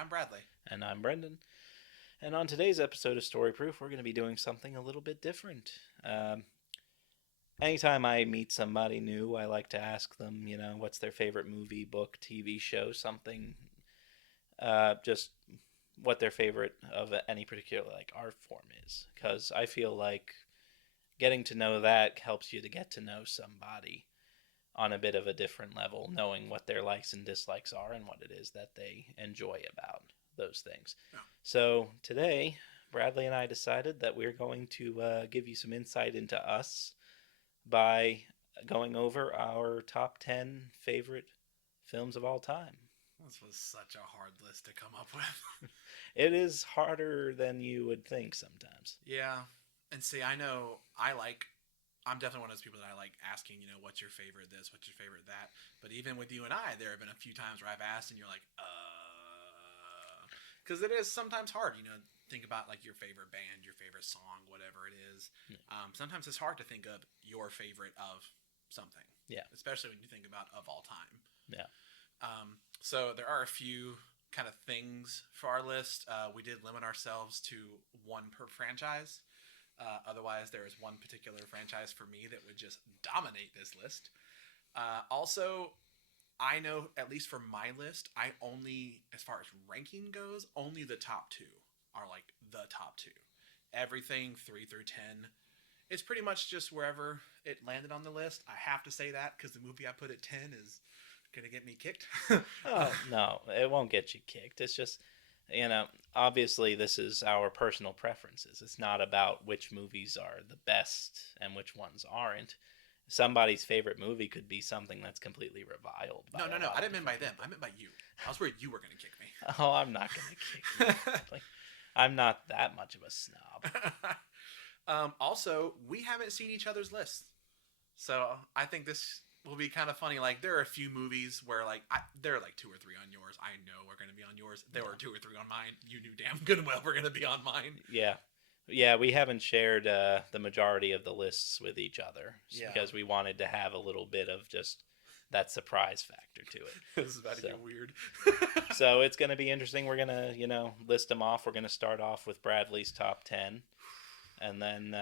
I'm Bradley. And I'm Brendan. And on today's episode of Story Proof, we're going to be doing something a little bit different. Um, Anytime I meet somebody new, I like to ask them, what's their favorite movie, book, TV show, something, just what their favorite of any particular art form is. Because I feel like getting to know that helps you to get to know somebody on a bit of a different level, knowing what their likes and dislikes are and what it is that they enjoy about those things. Oh. So today, Bradley and I decided that we're going to give you some insight into us by going over our top 10 favorite films of all time. This was such a hard list to come up with. It is harder than you would think sometimes. Yeah. And see, I'm definitely one of those people that I like asking, what's your favorite this, what's your favorite that. But even with you and I, there have been a few times where I've asked and you're like, because it is sometimes hard, think about like your favorite band, your favorite song, whatever it is. Yeah. Sometimes it's hard to think of your favorite of something. Yeah. Especially when you think about of all time. Yeah. So there are a few kind of things for our list. We did limit ourselves to one per franchise. Otherwise, there is one particular franchise for me that would just dominate this list. Also, I know, at least for my list, I only, as far as ranking goes, only the top two are like the top two. Everything 3 through 10 is pretty much just wherever it landed on the list. I have to say that because the movie I put at 10 is going to get me kicked. Oh, no, it won't get you kicked. It's just, obviously this is our personal preferences. It's not about which movies are the best and which ones aren't. Somebody's favorite movie could be something that's completely reviled. No. I didn't mean by them. I meant by you. I was worried you were going to kick me. Oh, I'm not going to kick you. I'm not that much of a snob. Also, we haven't seen each other's lists. So I think this will be kind of funny. Like, there are a few movies where, there are like 2 or 3 on yours. I know we're going to be on yours. There were 2 or 3 on mine. You knew damn good and well we're going to be on mine. Yeah. Yeah, we haven't shared the majority of the lists with each other because we wanted to have a little bit of just that surprise factor to it. This is about to get weird. So it's going to be interesting. We're going to, list them off. We're going to start off with Bradley's top 10, and then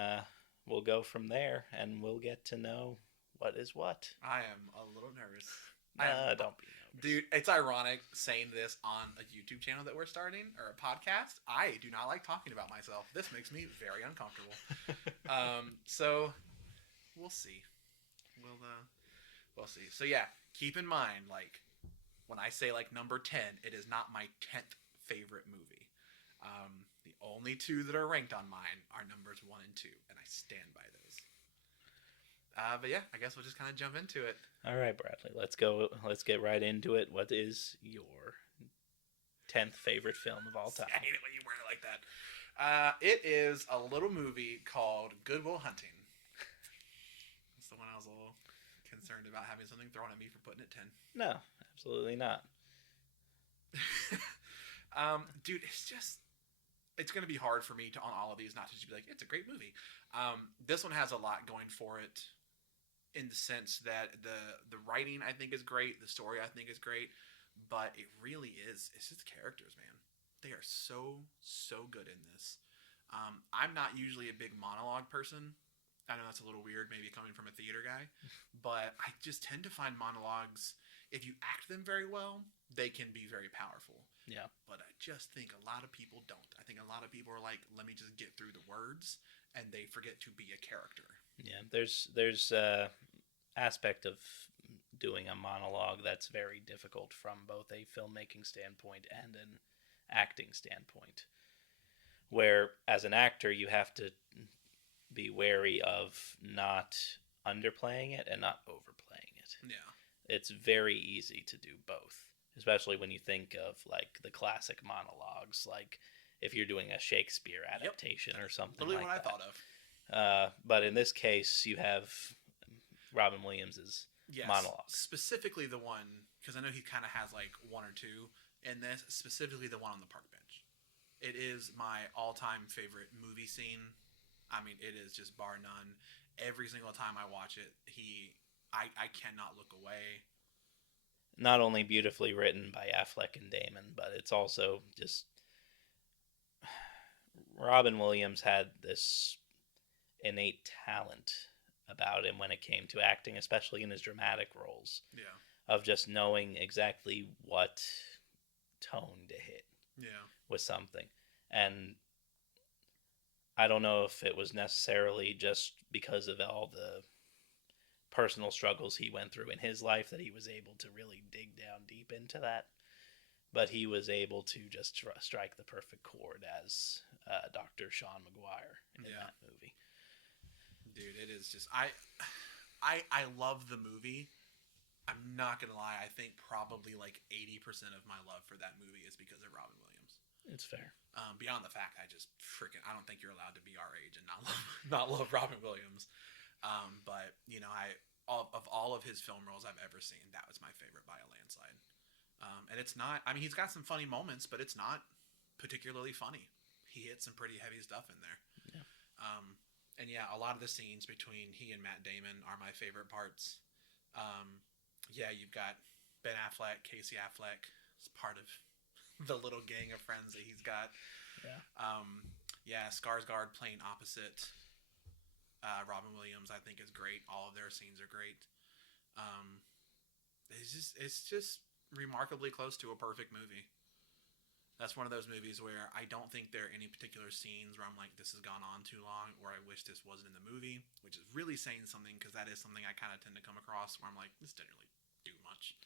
we'll go from there, and we'll get to know what is what. I am a little nervous. Don't be nervous. Dude, it's ironic saying this on a YouTube channel that we're starting, or a podcast. I do not like talking about myself. This makes me very uncomfortable. So, we'll see. We'll see. So yeah, keep in mind, when I say number 10, it is not my 10th favorite movie. The only 2 that are ranked on mine are numbers 1 and 2, and I stand by those. But yeah, I guess we'll just kind of jump into it. All right, Bradley, let's go. Let's get right into it. What is your 10th favorite film of all time? I hate it when you word it like that. It is a little movie called Good Will Hunting. That's the one I was a little concerned about having something thrown at me for putting it 10. No, absolutely not. Dude, it's going to be hard for me to, on all of these, not to just be like, it's a great movie. This one has a lot going for it, in the sense that the writing, I think, is great. The story, I think, is great. But it really is. It's just the characters, man. They are so good in this. I'm not usually a big monologue person. I know that's a little weird, maybe coming from a theater guy. But I just tend to find monologues, if you act them very well, they can be very powerful. Yeah. But I just think a lot of people don't. I think a lot of people are like, let me just get through the words, and they forget to be a character. Yeah, there's aspect of doing a monologue that's very difficult from both a filmmaking standpoint and an acting standpoint. Where, as an actor, you have to be wary of not underplaying it and not overplaying it. Yeah. It's very easy to do both, especially when you think of the classic monologues, if you're doing a Shakespeare adaptation or something Literally like what that. I thought of. But in this case, you have Robin Williams' monologue. Specifically the one, because I know he kind of has 1 or 2 in this, specifically the one on the park bench. It is my all-time favorite movie scene. I mean, it is just bar none. Every single time I watch it, I cannot look away. not only beautifully written by Affleck and Damon, but it's also just Robin Williams had this innate talent about him when it came to acting, especially in his dramatic roles, Yeah. of just knowing exactly what tone to hit Yeah. with something. And I don't know if it was necessarily just because of all the personal struggles he went through in his life that he was able to really dig down deep into that. But he was able to just strike the perfect chord as Dr. Sean Maguire in Yeah. that movie. Dude, it is just I love the movie. I'm not gonna lie. I think probably like 80% of my love for that movie is because of Robin Williams. It's fair. Beyond the fact, I don't think you're allowed to be our age and not love not love Robin Williams. But you know, of all of his film roles I've ever seen, that was my favorite by a landslide. And it's not. I mean, he's got some funny moments, but it's not particularly funny. He hit some pretty heavy stuff in there. Yeah. And yeah, a lot of the scenes between he and Matt Damon are my favorite parts. Yeah, you've got Ben Affleck, Casey Affleck as part of the little gang of friends that he's got. Yeah. Yeah, Skarsgård playing opposite Robin Williams, I think is great. All of their scenes are great. It's just remarkably close to a perfect movie. That's one of those movies where I don't think there are any particular scenes where I'm like, this has gone on too long, or I wish this wasn't in the movie, which is really saying something because that is something I kind of tend to come across where I'm like, this didn't really do much.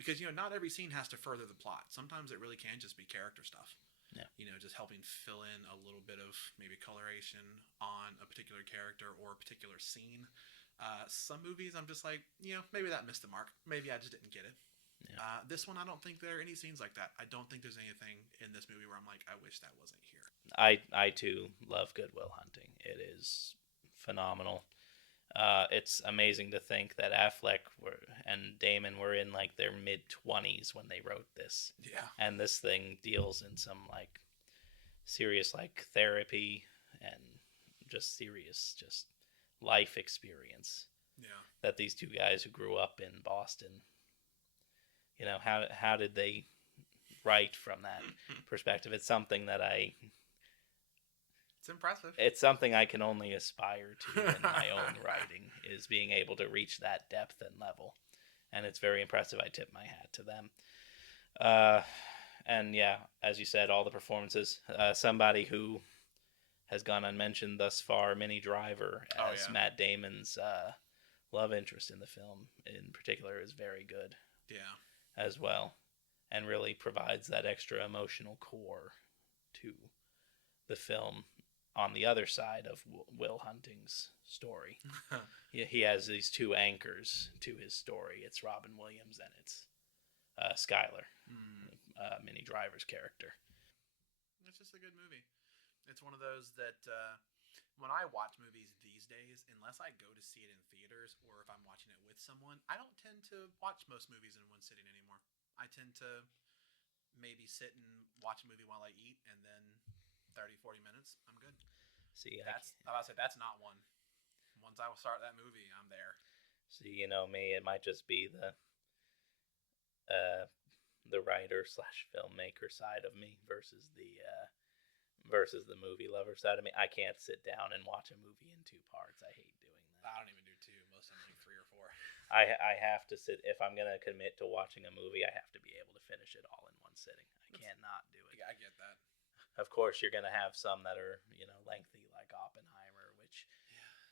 Because, you know, not every scene has to further the plot. Sometimes it really can just be character stuff. Yeah. You know, just helping fill in a little bit of maybe coloration on a particular character or a particular scene. Some movies I'm just like, you know, maybe that missed the mark. Maybe I just didn't get it. Yeah. This one, I don't think there are any scenes like that. I don't think there's anything in this movie where I'm like, I wish that wasn't here. I too love Good Will Hunting. It is phenomenal. It's amazing to think that Affleck and Damon were in like their mid-20s when they wrote this. Yeah. And this thing deals in some like serious like therapy and just serious just life experience. Yeah. That these two guys who grew up in Boston, you know, how did they write from that perspective? It's something that it's impressive. It's something I can only aspire to in my own writing, is being able to reach that depth and level. And it's very impressive. I tip my hat to them. And yeah, as you said, all the performances. Somebody who has gone unmentioned thus far, Minnie Driver, as Matt Damon's love interest in the film in particular, is very good. Yeah. As well. And really provides that extra emotional core to the film on the other side of Will Hunting's story. He has these two anchors to his story. It's Robin Williams and it's Skylar, Minnie Driver's character. It's just a good movie. It's one of those that when I watch movies these days, unless I go to see it in theaters or if I'm watching it with someone, I don't tend to watch most movies in one sitting anymore. I tend to maybe sit and watch a movie while I eat, and then 30, 40 minutes, I'm good. See, that's not one. Once I will start that movie, I'm there. See, you know me, it might just be the writer / filmmaker side of me versus the movie lover side of me. I can't sit down and watch a movie in two parts. I hate doing that. I don't even do two. Most of them like 3 or 4. I have to sit. If I'm gonna commit to watching a movie, I have to be able to finish it all in one sitting. I can't not do it. Yeah, I get that. Of course, you're gonna have some that are, you know, lengthy, like Oppenheimer, which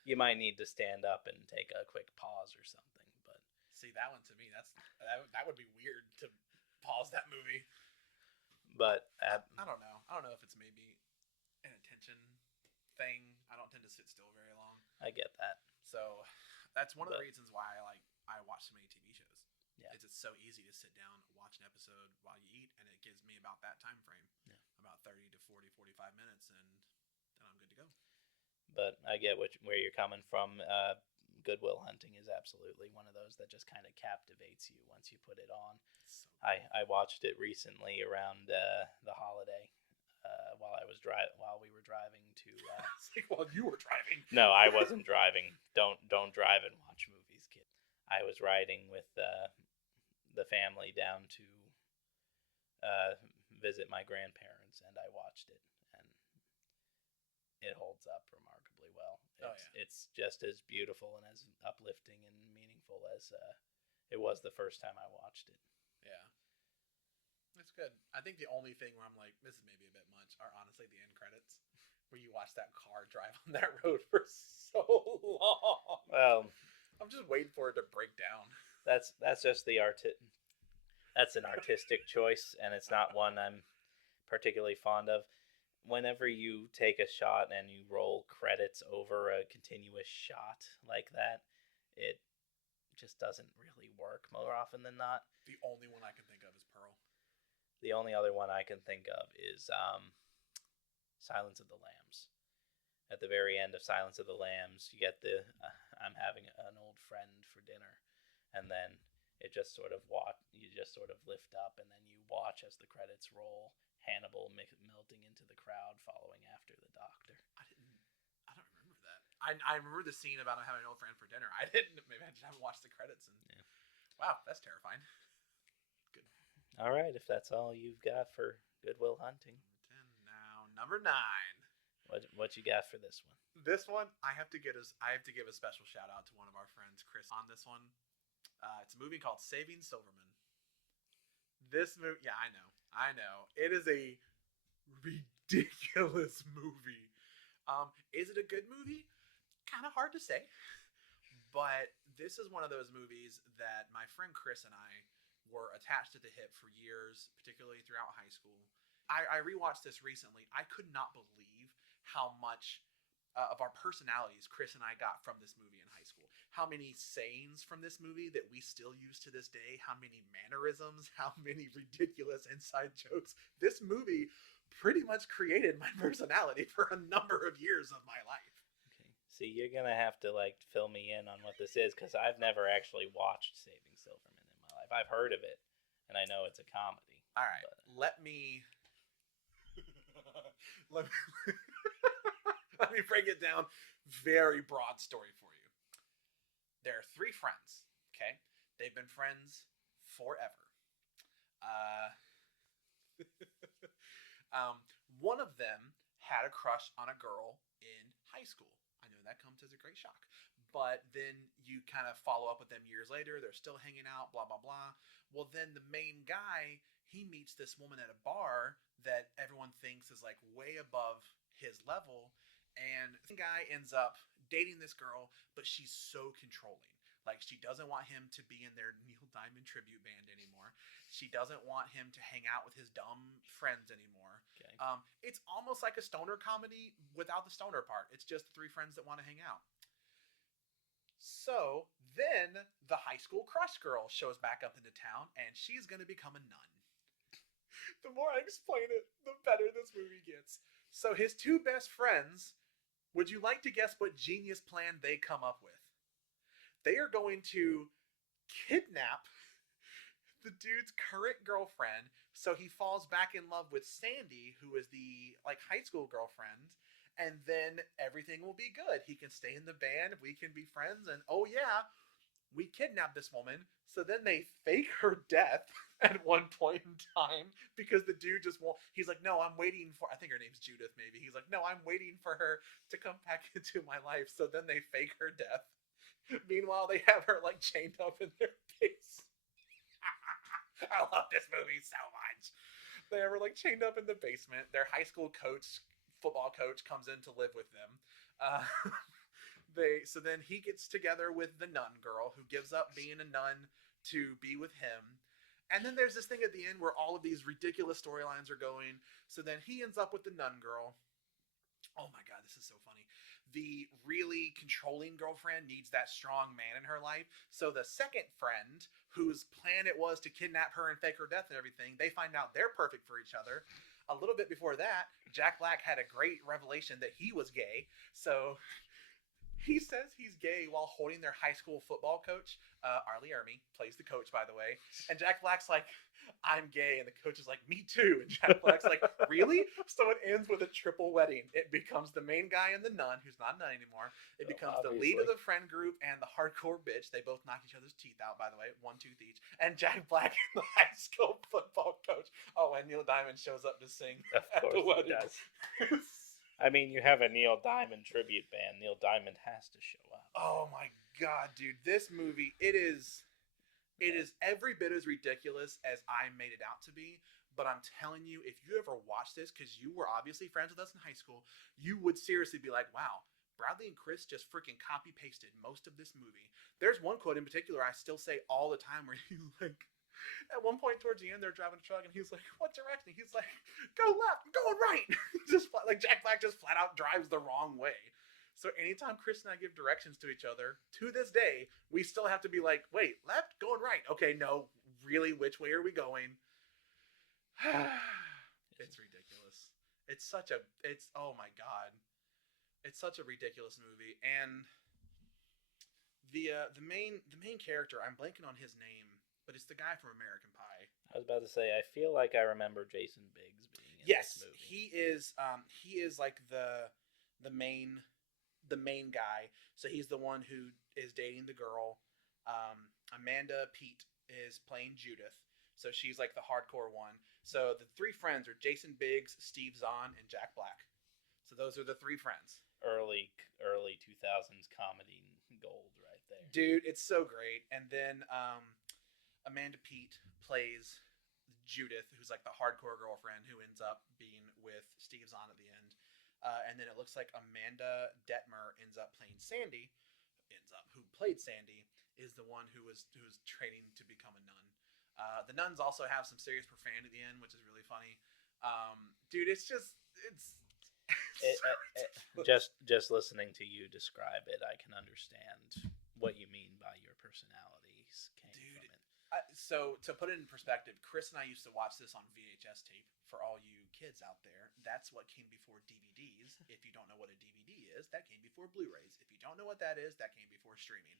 you might need to stand up and take a quick pause or something. But see, that one to me, that would be weird to pause that movie. But I don't know. I don't know if it's maybe an attention thing. I don't tend to sit still very long. I get that. So that's one of the reasons why I watch so many TV shows. Yeah. It's so easy to sit down, watch an episode while you eat, and it gives me about that time frame. Yeah. About 30 to 40, 45 minutes, and then I'm good to go. But I get where you're coming from. Good Will Hunting is absolutely one of those that just kind of captivates you once you put it on. So I watched it recently around the holiday while we were driving to. It's like while you were driving. No, I wasn't driving. Don't drive and watch movies, kid. I was riding with the family down to visit my grandparents, and I watched it, and it holds up remarkably well. It's just as beautiful and as uplifting and meaningful as it was the first time I watched it. Yeah. It's good. I think the only thing where I'm like, this is maybe a bit much, are honestly the end credits, where you watch that car drive on that road for so long. Well, I'm just waiting for it to break down. That's just that's an artistic choice, and it's not one I'm particularly fond of. Whenever you take a shot and you roll credits over a continuous shot like that, it just doesn't really work more often than not. The only one I can think of is Pearl. The only other one I can think of is Silence of the Lambs. At the very end of Silence of the Lambs, you get the I'm having an old friend for dinner, and then it just sort of you just sort of lift up, and then you watch as the credits roll, Hannibal melting into the crowd, following after the doctor. I don't remember that. I remember the scene about him having an old friend for dinner. Maybe I just haven't watched the credits. Yeah. Wow, that's terrifying. Good. All right, if that's all you've got for Good Will Hunting. Now, number 9. What you got for this one? This one, I have to give a special shout out to one of our friends, Chris, on this one. It's a movie called Saving Silverman. This movie, yeah, I know. It is a ridiculous movie. Is it a good movie? Kind of hard to say. But this is one of those movies that my friend Chris and I were attached at the hip for years, particularly throughout high school. I rewatched this recently. I could not believe how much of our personalities Chris and I got from this movie in high school. How many sayings from this movie that we still use to this day. How many mannerisms. How many ridiculous inside jokes. This movie pretty much created my personality for a number of years of my life. Okay. See, you're going to have to fill me in on what this is, because I've never actually watched Saving Silverman in my life. I've heard of it, and I know it's a comedy. All right. Let me let me break it down. Very broad story for you. There are 3 friends. Okay, they've been friends forever. One of them had a crush on a girl in high school. I know that comes as a great shock. But then you kind of follow up with them years later. They're still hanging out, blah, blah, blah. Well, then the main guy, he meets this woman at a bar that everyone thinks is way above his level. And the guy ends up dating this girl, but she's so controlling. She doesn't want him to be in their Neil Diamond tribute band anymore. She doesn't want him to hang out with his dumb friends anymore. Okay. It's almost like a stoner comedy without the stoner part. It's just 3 friends that want to hang out. So then the high school crush girl shows back up into town, and she's going to become a nun. The more I explain it, the better this movie gets. So his 2 best friends, would you like to guess what genius plan they come up with? They are going to kidnap the dude's current girlfriend, so he falls back in love with Sandy, who is the high school girlfriend, and then everything will be good. He can stay in the band, we can be friends, and oh yeah, we kidnapped this woman. So then they fake her death at one point in time, because the dude just won't. He's like, no, I'm waiting for, I think her name's Judith maybe. He's like, no, I'm waiting for her to come back into my life. So then they fake her death. Meanwhile, they have her chained up in their base. I love this movie so much. They have her chained up in the basement. Their high school football coach comes in to live with them. So then he gets together with the nun girl, who gives up being a nun to be with him. And then there's this thing at the end where all of these ridiculous storylines are going. So then he ends up with the nun girl. Oh my God, this is so funny. The really controlling girlfriend needs that strong man in her life. So the second friend, whose plan it was to kidnap her and fake her death and everything, they find out they're perfect for each other. A little bit before that, Jack Black had a great revelation that he was gay. So He says he's gay while holding their high school football coach. Arlie Ermy plays the coach, by the way. And Jack Black's like, I'm gay. And the coach is like, me too. And Jack Black's like, really? So it ends with a triple wedding. It becomes the main guy and the nun, who's not a nun anymore. It becomes the lead of the friend group and the hardcore bitch. They both knock each other's teeth out, by the way. 1 tooth each. And Jack Black and the high school football coach. Oh, and Neil Diamond shows up to sing Of at the course he wedding. does. I mean, you have a Neil Diamond tribute band. Neil Diamond has to show up. Oh my god, dude! This movie, it is every bit as ridiculous as I made it out to be. But I'm telling you, if you ever watch this, because you were obviously friends with us in high school, you would seriously be like, "Wow, Bradley and Chris just freaking copy pasted most of this movie." There's one quote in particular I still say all the time where he's like, at one point towards the end, they're driving a truck, and he's like, "What direction?" He's like, "Go left, I'm going right." Just like Jack Black just flat out drives the wrong way. So anytime Chris and I give directions to each other, to this day, we still have to be like, "Wait, left, going right." Okay, no, really, which way are we going? It's ridiculous. Oh my god, it's such a ridiculous movie, and the main character, I'm blanking on his name, but it's the guy from American Pie. I was about to say, I feel like I remember Jason Biggs being in Yes, this movie. he is like the main guy. So he's the one who is dating the girl. Amanda Peet is playing Judith. So she's like the hardcore one. So the 3 friends are Jason Biggs, Steve Zahn, and Jack Black. So those are the 3 friends. Early 2000s comedy gold right there. Dude, it's so great. And then Amanda Peet plays Judith, who's like the hardcore girlfriend who ends up being with Steve Zahn at the end. And then it looks like Amanda Detmer ends up playing Sandy. Who played Sandy is the one who's training to become a nun. The nuns also have some serious profanity at the end, which is really funny. Dude, it's just listening to you describe it, I can understand what you mean by your personalities came from it. So to put it in perspective, Chris and I used to watch this on VHS tape. For all you kids out there, that's what came before DVDs. If you don't know what a DVD is, that came before Blu-rays. If you don't know what that is, that came before streaming.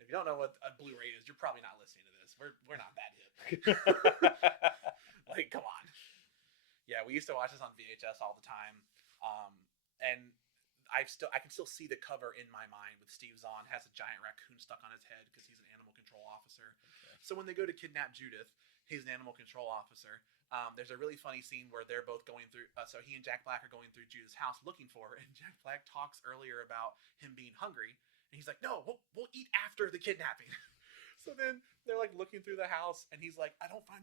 If you don't know what a Blu-ray is, you're probably not listening to this. We're not that hip. Like, come on. Yeah, we used to watch this on VHS all the time. And I can still see the cover in my mind with Steve Zahn has a giant raccoon stuck on his head because he's an animal control officer. Okay. So when they go to kidnap Judith, he's an animal control officer. There's a really funny scene where they're both going through. So he and Jack Black are going through Judith's house looking for her, and Jack Black talks earlier about him being hungry, and he's like, "No, we'll eat after the kidnapping." So then they're like looking through the house, and he's like, I didn't find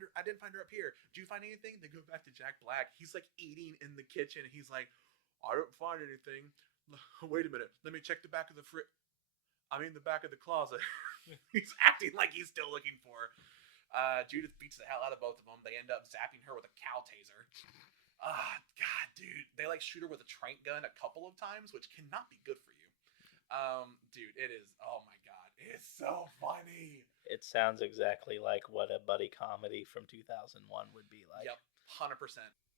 her up here. Do you find anything?" They go back to Jack Black. He's like eating in the kitchen, and he's like, "I didn't find anything. Wait a minute. Let me check the back of the the back of the closet." He's acting like he's still looking for her. Judith beats the hell out of both of them. They end up zapping her with a cow taser. God, dude. They like shoot her with a trank gun a couple of times, which cannot be good for you. Dude, it is. Oh my god. It's so funny. It sounds exactly like what a buddy comedy from 2001 would be like. Yep, 100%.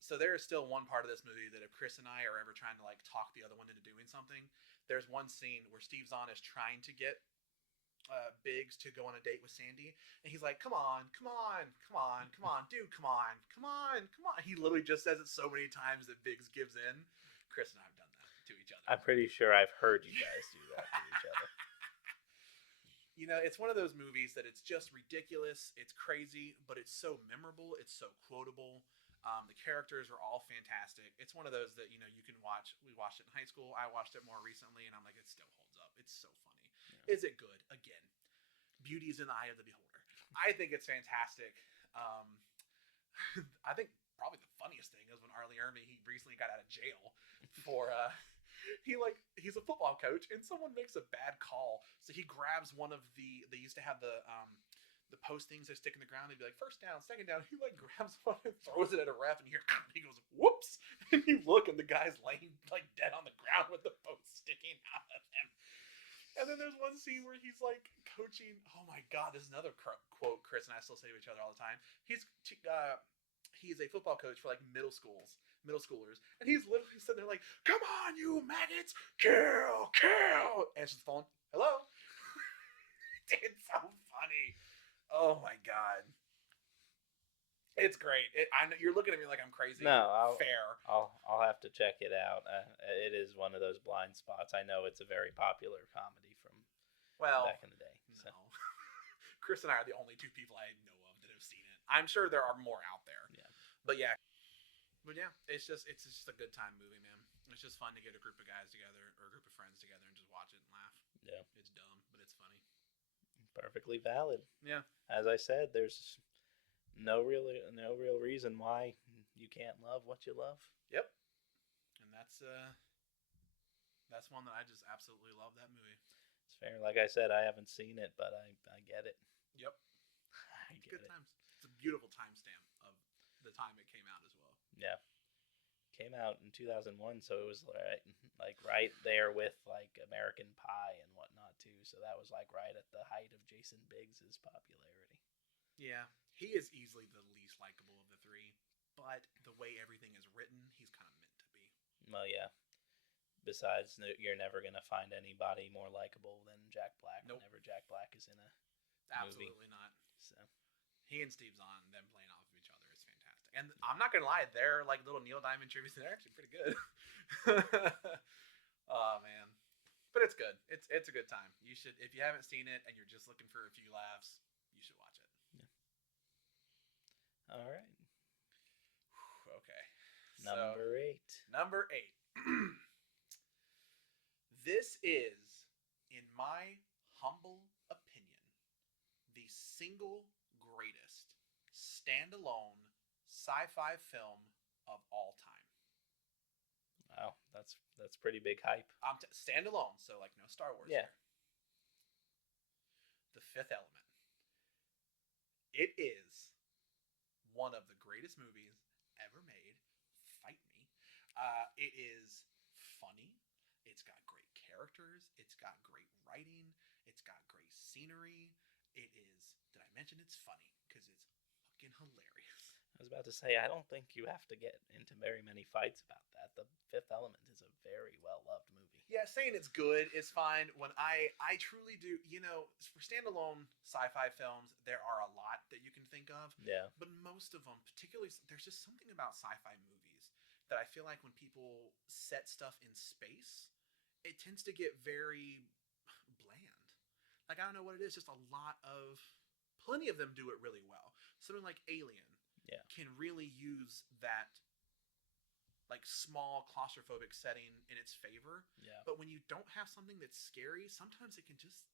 So there is still one part of this movie that if Chris and I are ever trying to like talk the other one into doing something, there's one scene where Steve Zahn is trying to get Biggs to go on a date with Sandy, and he's like, come on, dude, come on. He literally just says it so many times that Biggs gives in. Chris and I have done that to each other. I'm pretty sure I've heard you guys do that to each other. You know, it's one of those movies that it's just ridiculous, it's crazy, but it's so memorable, it's so quotable. The characters are all fantastic. It's one of those that, you know, you can watch. We watched it in high school. I watched it more recently, and I'm like, it still holds up. It's so funny. Yeah. Is it good? Again, beauty is in the eye of the beholder. I think it's fantastic. I think probably the funniest thing is when Arlie Ermy, he recently got out of jail for he's a football coach, and someone makes a bad call, so he grabs one of they used to have the post things they stick in the ground. They'd be like, first down, second down. He like grabs one and throws it at a ref, and he goes, whoops, and you look, and the guy's laying like dead on the ground with the post sticking out of him. And then there's one scene where he's like coaching. Oh my god, this is another quote Chris and I still say to each other all the time. He's He's a football coach for like middle schoolers, and he's literally sitting there like, "Come on, you maggots, kill, kill!" Answers the phone. Hello. It's so funny. Oh my god, it's great. I know you're looking at me like I'm crazy. No, Fair. I'll have to check it out. It is one of those blind spots. I know it's a very popular comedy from Well, back in the day. So. no. Chris and I are the only two people I know of that have seen it. I'm sure there are more out there. Yeah. But yeah, it's just a good time movie, man. It's just fun to get a group of guys together or a group of friends together and just watch it and laugh. Yeah. It's dumb, but it's funny. Perfectly valid. Yeah. As I said, there's no real reason why you can't love what you love. Yep. And that's one that I just absolutely love, that movie. It's fair. Like I said, I haven't seen it, but I get it. Yep. I get Good it. times. It's a beautiful timestamp of the time it came out as well. Yeah. Came out in 2001, so it was right there with like American Pie and whatnot too. So that was like right at the height of Jason Biggs' popularity. Yeah, he is easily the least likable of the three, but the way everything is written, he's kind of meant to be. Well, yeah. Besides, you're never gonna find anybody more likable than Jack Black. Nope. Whenever Jack Black is in a Absolutely movie. not. So he and Steve Zahn, them playing off of each other, is fantastic. And I'm not gonna lie, they're like little Neil Diamond tributes, and they're actually pretty good. Oh man, but it's good. It's a good time. You should, if you haven't seen it and you're just looking for a few laughs, you should watch it. Yeah. All right. Okay. Number 8. Number 8. This is, in my humble opinion, the single greatest standalone sci-fi film of all time. Wow, that's pretty big hype. Standalone, so like no Star Wars. Yeah. Here. The Fifth Element. It is one of the greatest movies ever made. Fight me. It is funny. It's got great characters. It's got great writing. It's got great scenery. It is. Did I mention it's funny? Because it's fucking hilarious. I was about to say, I don't think you have to get into very many fights about that. The Fifth Element is a very well-loved movie. Yeah, saying it's good is fine. When I truly do, for standalone sci-fi films, there are a lot that you can think of. Yeah. But most of them, particularly, there's just something about sci-fi movies that I feel like when people set stuff in space, it tends to get very bland. Like, I don't know what it is, just plenty of them do it really well. Something like Alien can really use that like small claustrophobic setting in its favor. Yeah. But when you don't have something that's scary, sometimes it can just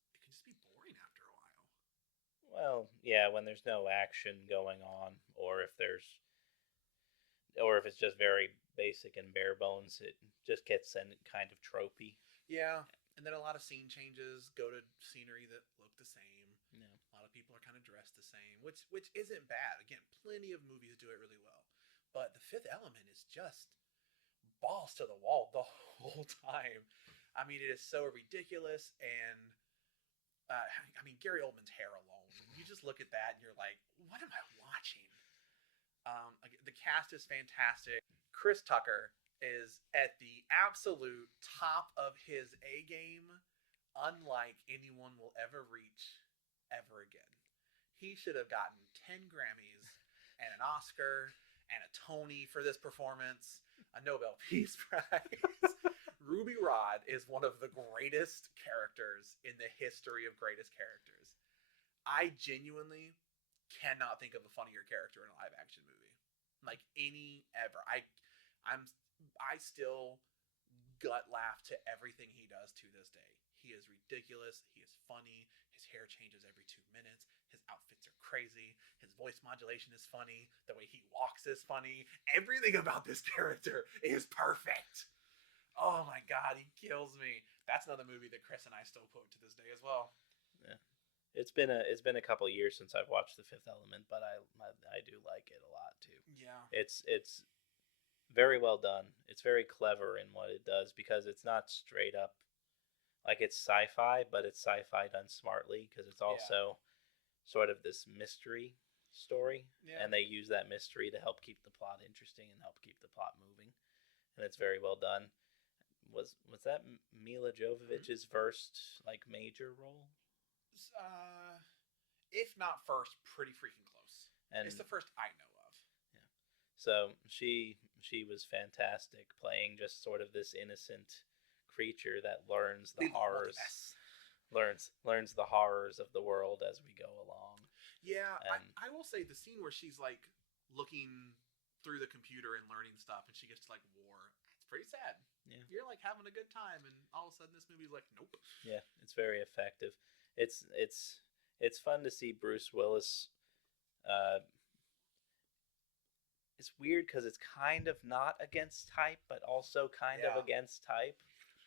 be boring after a while. Well, yeah, when there's no action going on, or if it's just very basic and bare bones, it just gets kind of tropey. Yeah, and then a lot of scene changes go to scenery that look the same. Yeah. A lot of people are kind of dressed the same, which isn't bad. Again, plenty of movies do it really well. But The Fifth Element is just balls to the wall the whole time. I mean, it is so ridiculous, and Gary Oldman's hair alone. You just look at that and you're like, what am I watching? The cast is fantastic. Chris Tucker is at the absolute top of his A game, unlike anyone will ever reach ever again. He should have gotten 10 Grammys and an Oscar and a Tony for this performance, a Nobel Peace Prize. Ruby Rhod is one of the greatest characters in the history of greatest characters. I genuinely cannot think of a funnier character in a live action movie, like any ever. I still gut laugh to everything he does to this day. He is ridiculous. He is funny. His hair changes every 2 minutes. His outfits are crazy. His voice modulation is funny. The way he walks is funny. Everything about this character is perfect. Oh my God, he kills me. That's another movie that Chris and I still quote to this day as well. Yeah. It's been a couple of years since I've watched The Fifth Element, but I do like it a lot too. Yeah. It's very well done. It's very clever in what it does because it's not straight up like it's sci-fi, but it's sci-fi done smartly because it's also sort of this mystery story, Yeah. and they use that mystery to help keep the plot interesting and help keep the plot moving, and it's very well done. Was that Mila Jovovich's first like major role? If not first, pretty freaking close. And it's the first I know of. Yeah, so she was fantastic, playing just sort of this innocent creature that learns the horrors. Learns the horrors of the world as we go along. Yeah, and I will say the scene where she's like looking through the computer and learning stuff, and she gets to like war. It's pretty sad. Yeah, you're like having a good time, and all of a sudden this movie's like, nope. Yeah, it's very effective. It's fun to see Bruce Willis. It's weird because it's kind of not against type, but also kind of against type.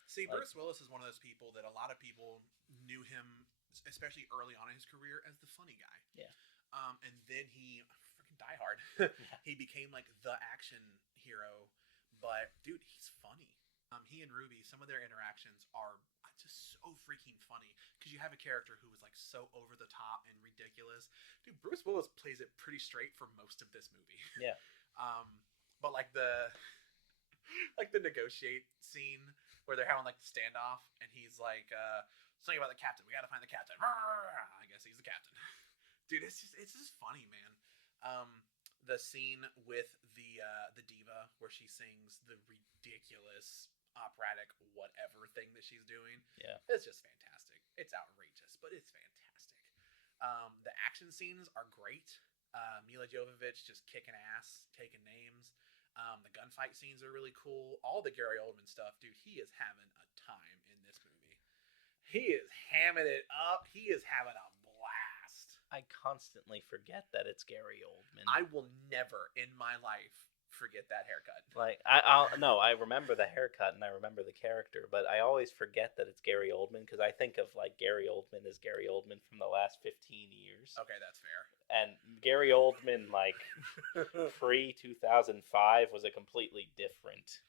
See, Bruce Willis is one of those people that a lot of people knew him, especially early on in his career, as the funny guy. Yeah. And then he freaking Die Hard. He became like the action hero. But dude, he's funny. He and Ruby, some of their interactions are just so freaking funny because you have a character who is like so over the top and ridiculous. Dude, Bruce Willis plays it pretty straight for most of this movie. Yeah. But like the negotiate scene where they're having like the standoff, and he's like, something about the captain. We got to find the captain. I guess he's the captain. Dude, it's just funny, man. The scene with the diva where she sings the ridiculous operatic whatever thing that she's doing. Yeah, it's just fantastic. It's outrageous, but it's fantastic. The action scenes are great. Mila Jovovich just kicking ass, taking names. The gunfight scenes are really cool. All the Gary Oldman stuff, dude, he is having a time in this movie. He is hamming it up. He is having a blast. I constantly forget that it's Gary Oldman. I will never in my life forget that haircut. Like I remember the haircut and I remember the character, but I always forget that it's Gary Oldman because I think of like Gary Oldman as Gary Oldman from the last 15 years. Okay, that's fair. And Gary Oldman like pre-2005 was a completely different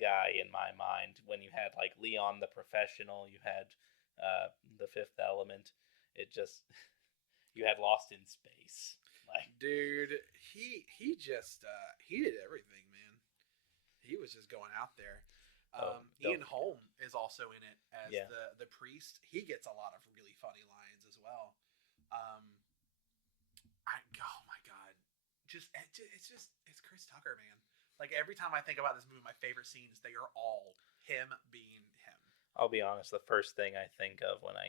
guy in my mind. When you had like Leon the Professional, you had The Fifth Element. It just you had Lost in Space. Like, dude, he just he did everything, man. He was just going out there. Ian Holm is also in it as the priest. He gets a lot of really funny lines as well. Oh my god, it's Chris Tucker, man. Like every time I think about this movie, my favorite scenes, they are all him being him. I'll be honest. The first thing I think of when I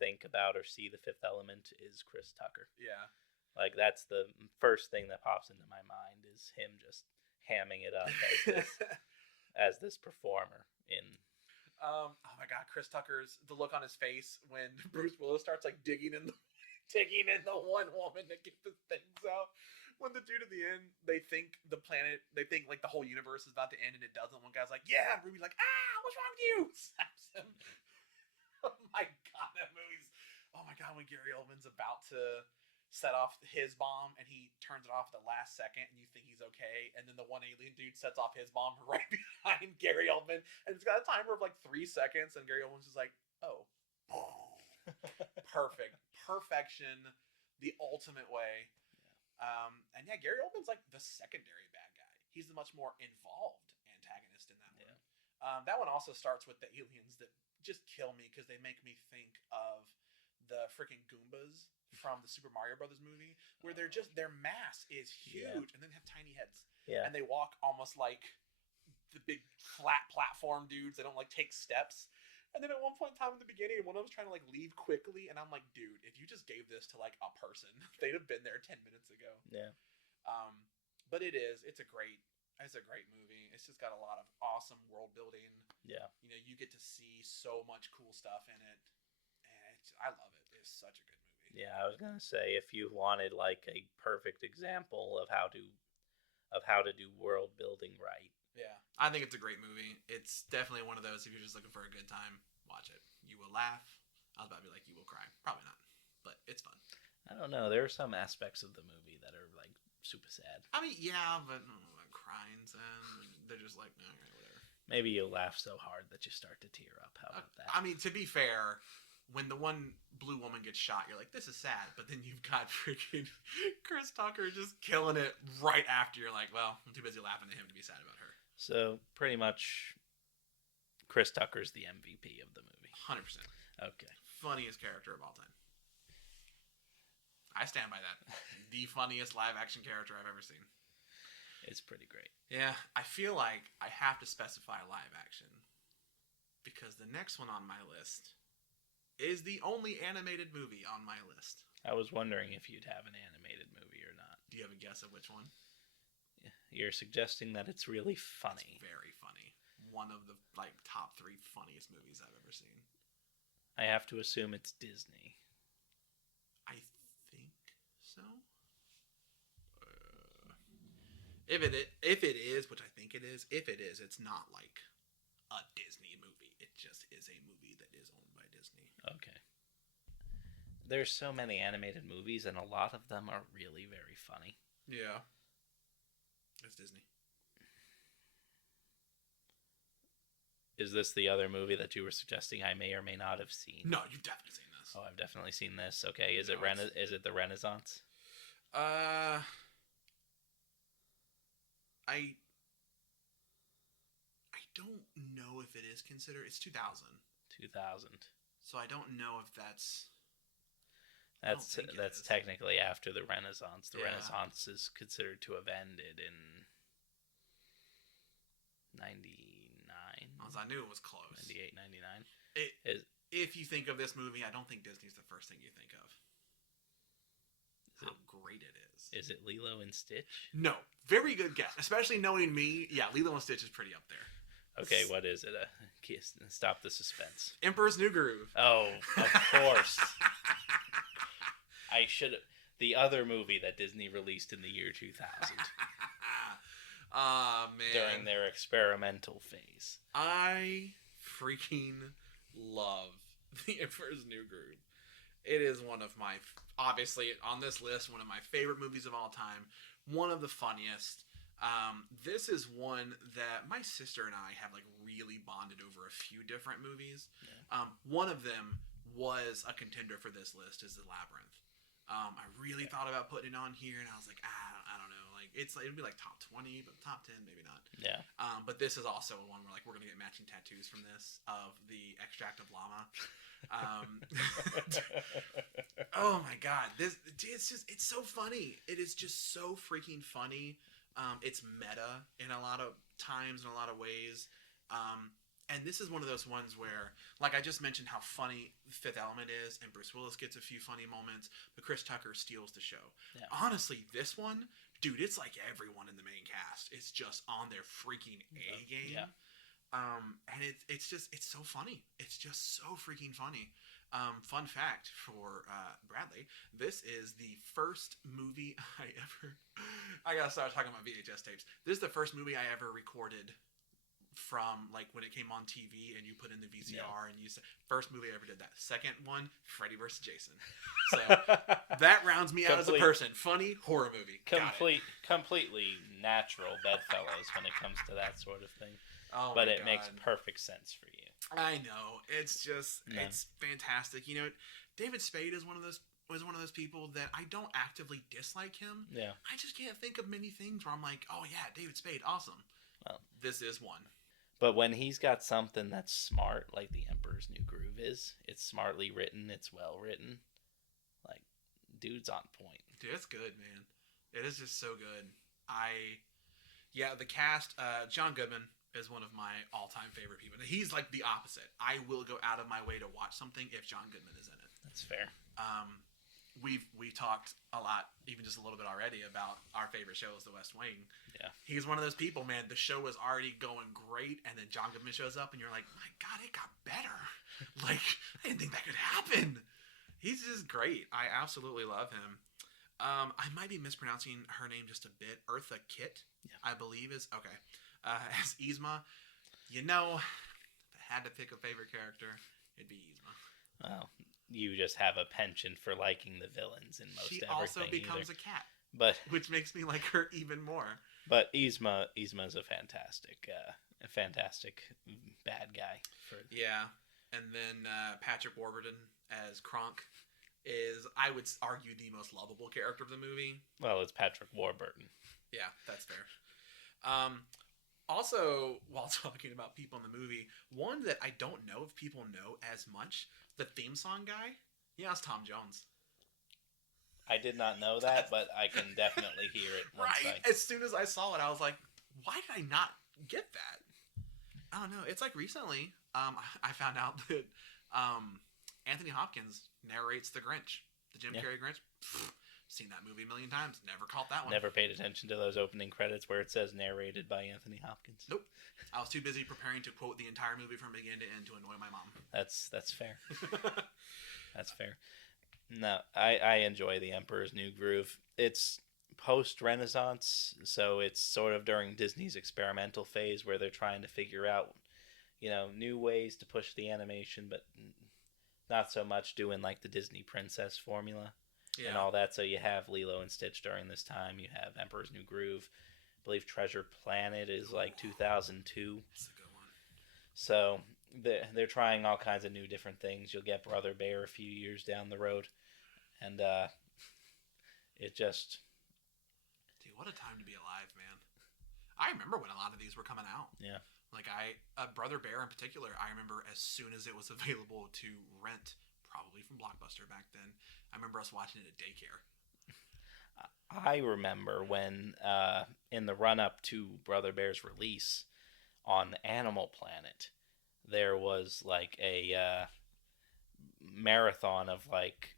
think about or see The Fifth Element is Chris Tucker. Yeah. Like that's the first thing that pops into my mind is him just hamming it up as this performer in. Oh my god, Chris Tucker's the look on his face when Bruce Willis starts like digging in the one woman to get the things out. When the dude at the end, they think like the whole universe is about to end and it doesn't. One guy's like, yeah, and Ruby's like, what's wrong with you? Slaps him. Oh my god, that movie's. Oh my god, when Gary Oldman's about to set off his bomb and he turns it off at the last second and you think he's okay, and then the one alien dude sets off his bomb right behind Gary Oldman, and it's got a timer of like 3 seconds, and Gary Oldman's just like, oh. Perfection, the ultimate way. And yeah, Gary Oldman's like the secondary bad guy. He's the much more involved antagonist in that one. That one also starts with the aliens that just kill me because they make me think of the freaking Goombas from the Super Mario Brothers movie, where they're just their mass is huge and then they have tiny heads. Yeah. And they walk almost like the big flat platform dudes. They don't like take steps. And then at one point in time in the beginning, one of them was trying to like leave quickly, and I'm like, dude, if you just gave this to like a person, they'd have been there 10 minutes ago. Yeah. But it's a great movie. It's just got a lot of awesome world building. Yeah. You know, you get to see so much cool stuff in it. And I love it. It's such a good movie. Yeah, I was gonna say if you wanted like a perfect example of how to do world building right. Yeah, I think it's a great movie. It's definitely one of those, if you're just looking for a good time, watch it. You will laugh. I was about to be like, you will cry. Probably not, but it's fun. I don't know. There are some aspects of the movie that are like super sad. I mean, yeah, but crying and they're just like, okay, whatever. Maybe you'll laugh so hard that you start to tear up. How about that? I mean, to be fair, when the one blue woman gets shot, you're like, this is sad. But then you've got freaking Chris Tucker just killing it right after. You're like, well, I'm too busy laughing at him to be sad about her. So pretty much, Chris Tucker's the MVP of the movie. 100%. Okay. Funniest character of all time. I stand by that. The funniest live action character I've ever seen. It's pretty great. Yeah, I feel like I have to specify live action because the next one on my list is the only animated movie on my list. I was wondering if you'd have an animated movie or not. Do you have a guess of which one? You're suggesting that it's really funny. It's very funny. One of the top 3 funniest movies I've ever seen. I have to assume it's Disney. I think so. If it is, which I think it is, if it is, it's not like a Disney movie. It just is a movie that is owned by Disney. Okay. There's so many animated movies, and a lot of them are really very funny. Yeah. It's Disney. Is this the other movie that you were suggesting I may or may not have seen? No, you've definitely seen this. Oh, I've definitely seen this. Okay, is No, is it the Renaissance? I don't know if it is considered. It's 2000. 2000. So I don't know if that's That's think it that's is. technically after the Renaissance. The Yeah. Renaissance is considered to have ended in 99, I knew it was close. 98, 99. If you think of this movie, I don't think Disney's the first thing you think of. How great it is. Is it Lilo and Stitch? No, very good guess. Especially knowing me, yeah, Lilo and Stitch is pretty up there. Okay, what is it? Stop the suspense. Emperor's New Groove. Oh, of course. I should have. The other movie that Disney released in the year 2000 Ah, man. during their experimental phase. I freaking love The Emperor's New Groove. It is one of my, obviously on this list, one of my favorite movies of all time. One of the funniest. This is one that my sister and I have really bonded over a few different movies. Yeah. One of them was a contender for this list is The Labyrinth. I really thought about putting it on here, and I was like, I don't know. It'd be top 20, but top 10 maybe not. Yeah. But this is also one where we're gonna get matching tattoos from this of the extract of llama. Oh my god, it's so funny. It is just so freaking funny. It's meta in a lot of times, in a lot of ways. And this is one of those ones where, I just mentioned how funny Fifth Element is, and Bruce Willis gets a few funny moments, but Chris Tucker steals the show. Yeah. Honestly, this one, dude, it's like everyone in the main cast is just on their freaking A game. Yeah. And it's so funny. It's just so freaking funny. Fun fact for Bradley, this is the first movie I gotta start talking about VHS tapes. This is the first movie I ever recorded from when it came on TV and you put in the VCR and you said, first movie I ever did that. Second one, Freddy vs. Jason. So that rounds me out as a person. Funny horror movie. Completely natural bedfellows when it comes to that sort of thing. Oh, but my it God. makes perfect sense for you. I know. It's just it's fantastic. David Spade is one of those people that I don't actively dislike him. Yeah. I just can't think of many things where I'm like, oh yeah, David Spade, awesome. Well, this is one. But when he's got something that's smart, like The Emperor's New Groove is, it's smartly written, it's well written. Dude's on point. Dude, it's good, man. It is just so good. The cast, John Goodman is one of my all-time favorite people. He's the opposite. I will go out of my way to watch something if John Goodman is in it. That's fair. We've talked a lot, even just a little bit already, about our favorite show is The West Wing. Yeah. He's one of those people, man. The show was already going great, and then John Goodman shows up, and you're like, my God, it got better. I didn't think that could happen. He's just great. I absolutely love him. I might be mispronouncing her name just a bit. Eartha Kitt, I believe is. Okay. As Yzma. If I had to pick a favorite character, it'd be Yzma. Well, you just have a penchant for liking the villains in most everything. She also becomes a cat, which makes me like her even more. But Yzma's a fantastic bad guy. Yeah. And then Patrick Warburton as Kronk is, I would argue, the most lovable character of the movie. Well, it's Patrick Warburton. Yeah, that's fair. Also, while talking about people in the movie, one that I don't know if people know as much, the theme song guy, yeah, it's Tom Jones. I did not know that, but I can definitely hear it. Right. As soon as I saw it, I was like, why did I not get that? I don't know. It's like recently, I found out that Anthony Hopkins narrates The Grinch, the Jim Carrey Grinch. Seen that movie a million times. Never caught that one. Never paid attention to those opening credits where it says narrated by Anthony Hopkins. Nope. I was too busy preparing to quote the entire movie from beginning to end to annoy my mom. That's fair. That's fair. No, I enjoy The Emperor's New Groove. It's post-Renaissance, so it's sort of during Disney's experimental phase where they're trying to figure out, new ways to push the animation, but not so much doing like the Disney princess formula. Yeah. And all that. So you have Lilo and Stitch during this time. You have Emperor's New Groove. I believe Treasure Planet is like 2002. That's a good one. So they're trying all kinds of new different things. You'll get Brother Bear a few years down the road. And it just... Dude, what a time to be alive, man. I remember when a lot of these were coming out. Yeah. Like Brother Bear in particular, I remember as soon as it was available to rent, probably from Blockbuster back then, I remember us watching it at daycare. I remember when, in the run-up to Brother Bear's release on Animal Planet, there was like a marathon of like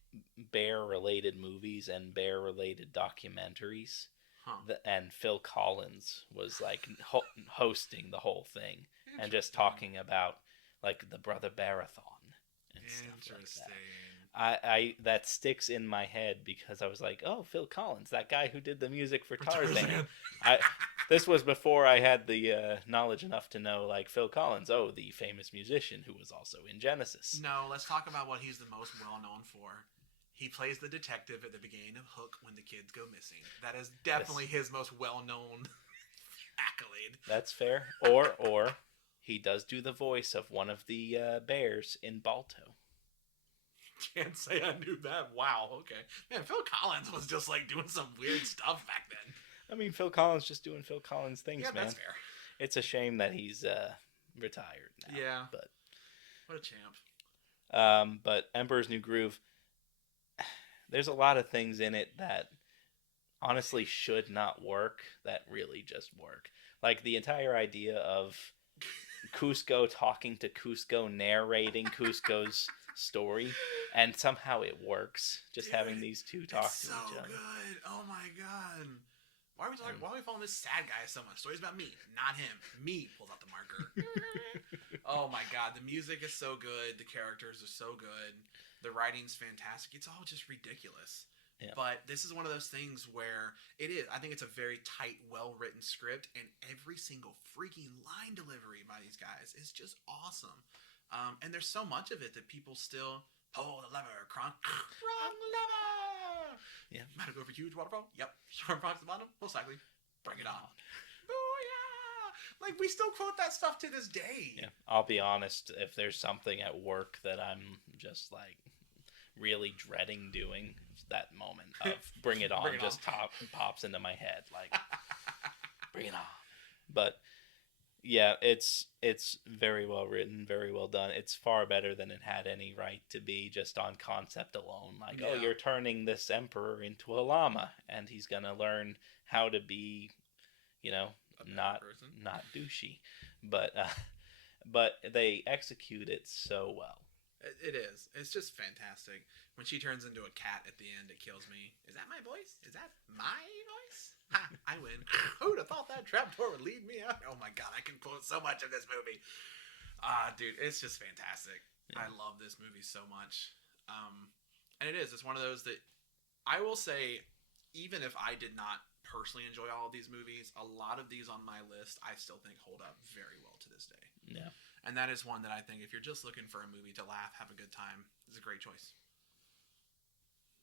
bear-related movies and bear-related documentaries. Huh. And Phil Collins was like hosting the whole thing and just talking about like the Brother Bearathon and stuff like that. I that sticks in my head because I was like, oh, Phil Collins, that guy who did the music for Tarzan. This was before I had the knowledge enough to know, like, Phil Collins, the famous musician who was also in Genesis. No, let's talk about what he's the most well known for. He plays the detective at the beginning of Hook when the kids go missing. That is definitely his most well-known accolade. That's fair. Or he does do the voice of one of the bears in Balto. Can't say I knew that. Wow, okay. Man, Phil Collins was just like doing some weird stuff back then. I mean, Phil Collins just doing Phil Collins things, man. Yeah, that's fair. It's a shame that he's retired now. Yeah. But what a champ. But Emperor's New Groove, there's a lot of things in it that honestly should not work that really just work. Like the entire idea of Kuzco talking to Kuzco, narrating Kuzco's story, and somehow it works. Just having these two talk to each other. Good. Oh my god. Why are we following this sad guy so much? Stories about me, not him. Me pulls out the marker. Oh my god, the music is so good. The characters are so good. The writing's fantastic. It's all just ridiculous. Yeah. But this is one of those things where it is. I think it's a very tight, well-written script, and every single freaking line delivery by these guys is just awesome. And there's so much of it that people still pull the lever, Kronk. Wrong lever. Yeah. Might go for huge waterfall. Yep. Sharp rocks at the bottom. Most likely. Bring it on. Booyah! Like we still quote that stuff to this day. Yeah. I'll be honest. If there's something at work that I'm just like really dreading doing, that moment of "Bring it on" bring it just pops into my head. Like, bring it on. But yeah, it's very well written, very well done. It's far better than it had any right to be, just on concept alone. Like, yeah. You're turning this emperor into a llama, and he's gonna learn how to be, not douchey. But they execute it so well. It is. It's just fantastic. When she turns into a cat at the end, it kills me. Is that my voice? Is that my voice? Ha! I win. Who would have thought that trapdoor would lead me out? Oh my god, I can quote so much of this movie. Dude, it's just fantastic. Yeah. I love this movie so much. And it is. It's one of those that I will say, even if I did not personally enjoy all of these movies, a lot of these on my list I still think hold up very well to this day. Yeah. And that is one that I think if you're just looking for a movie to laugh, have a good time, is a great choice.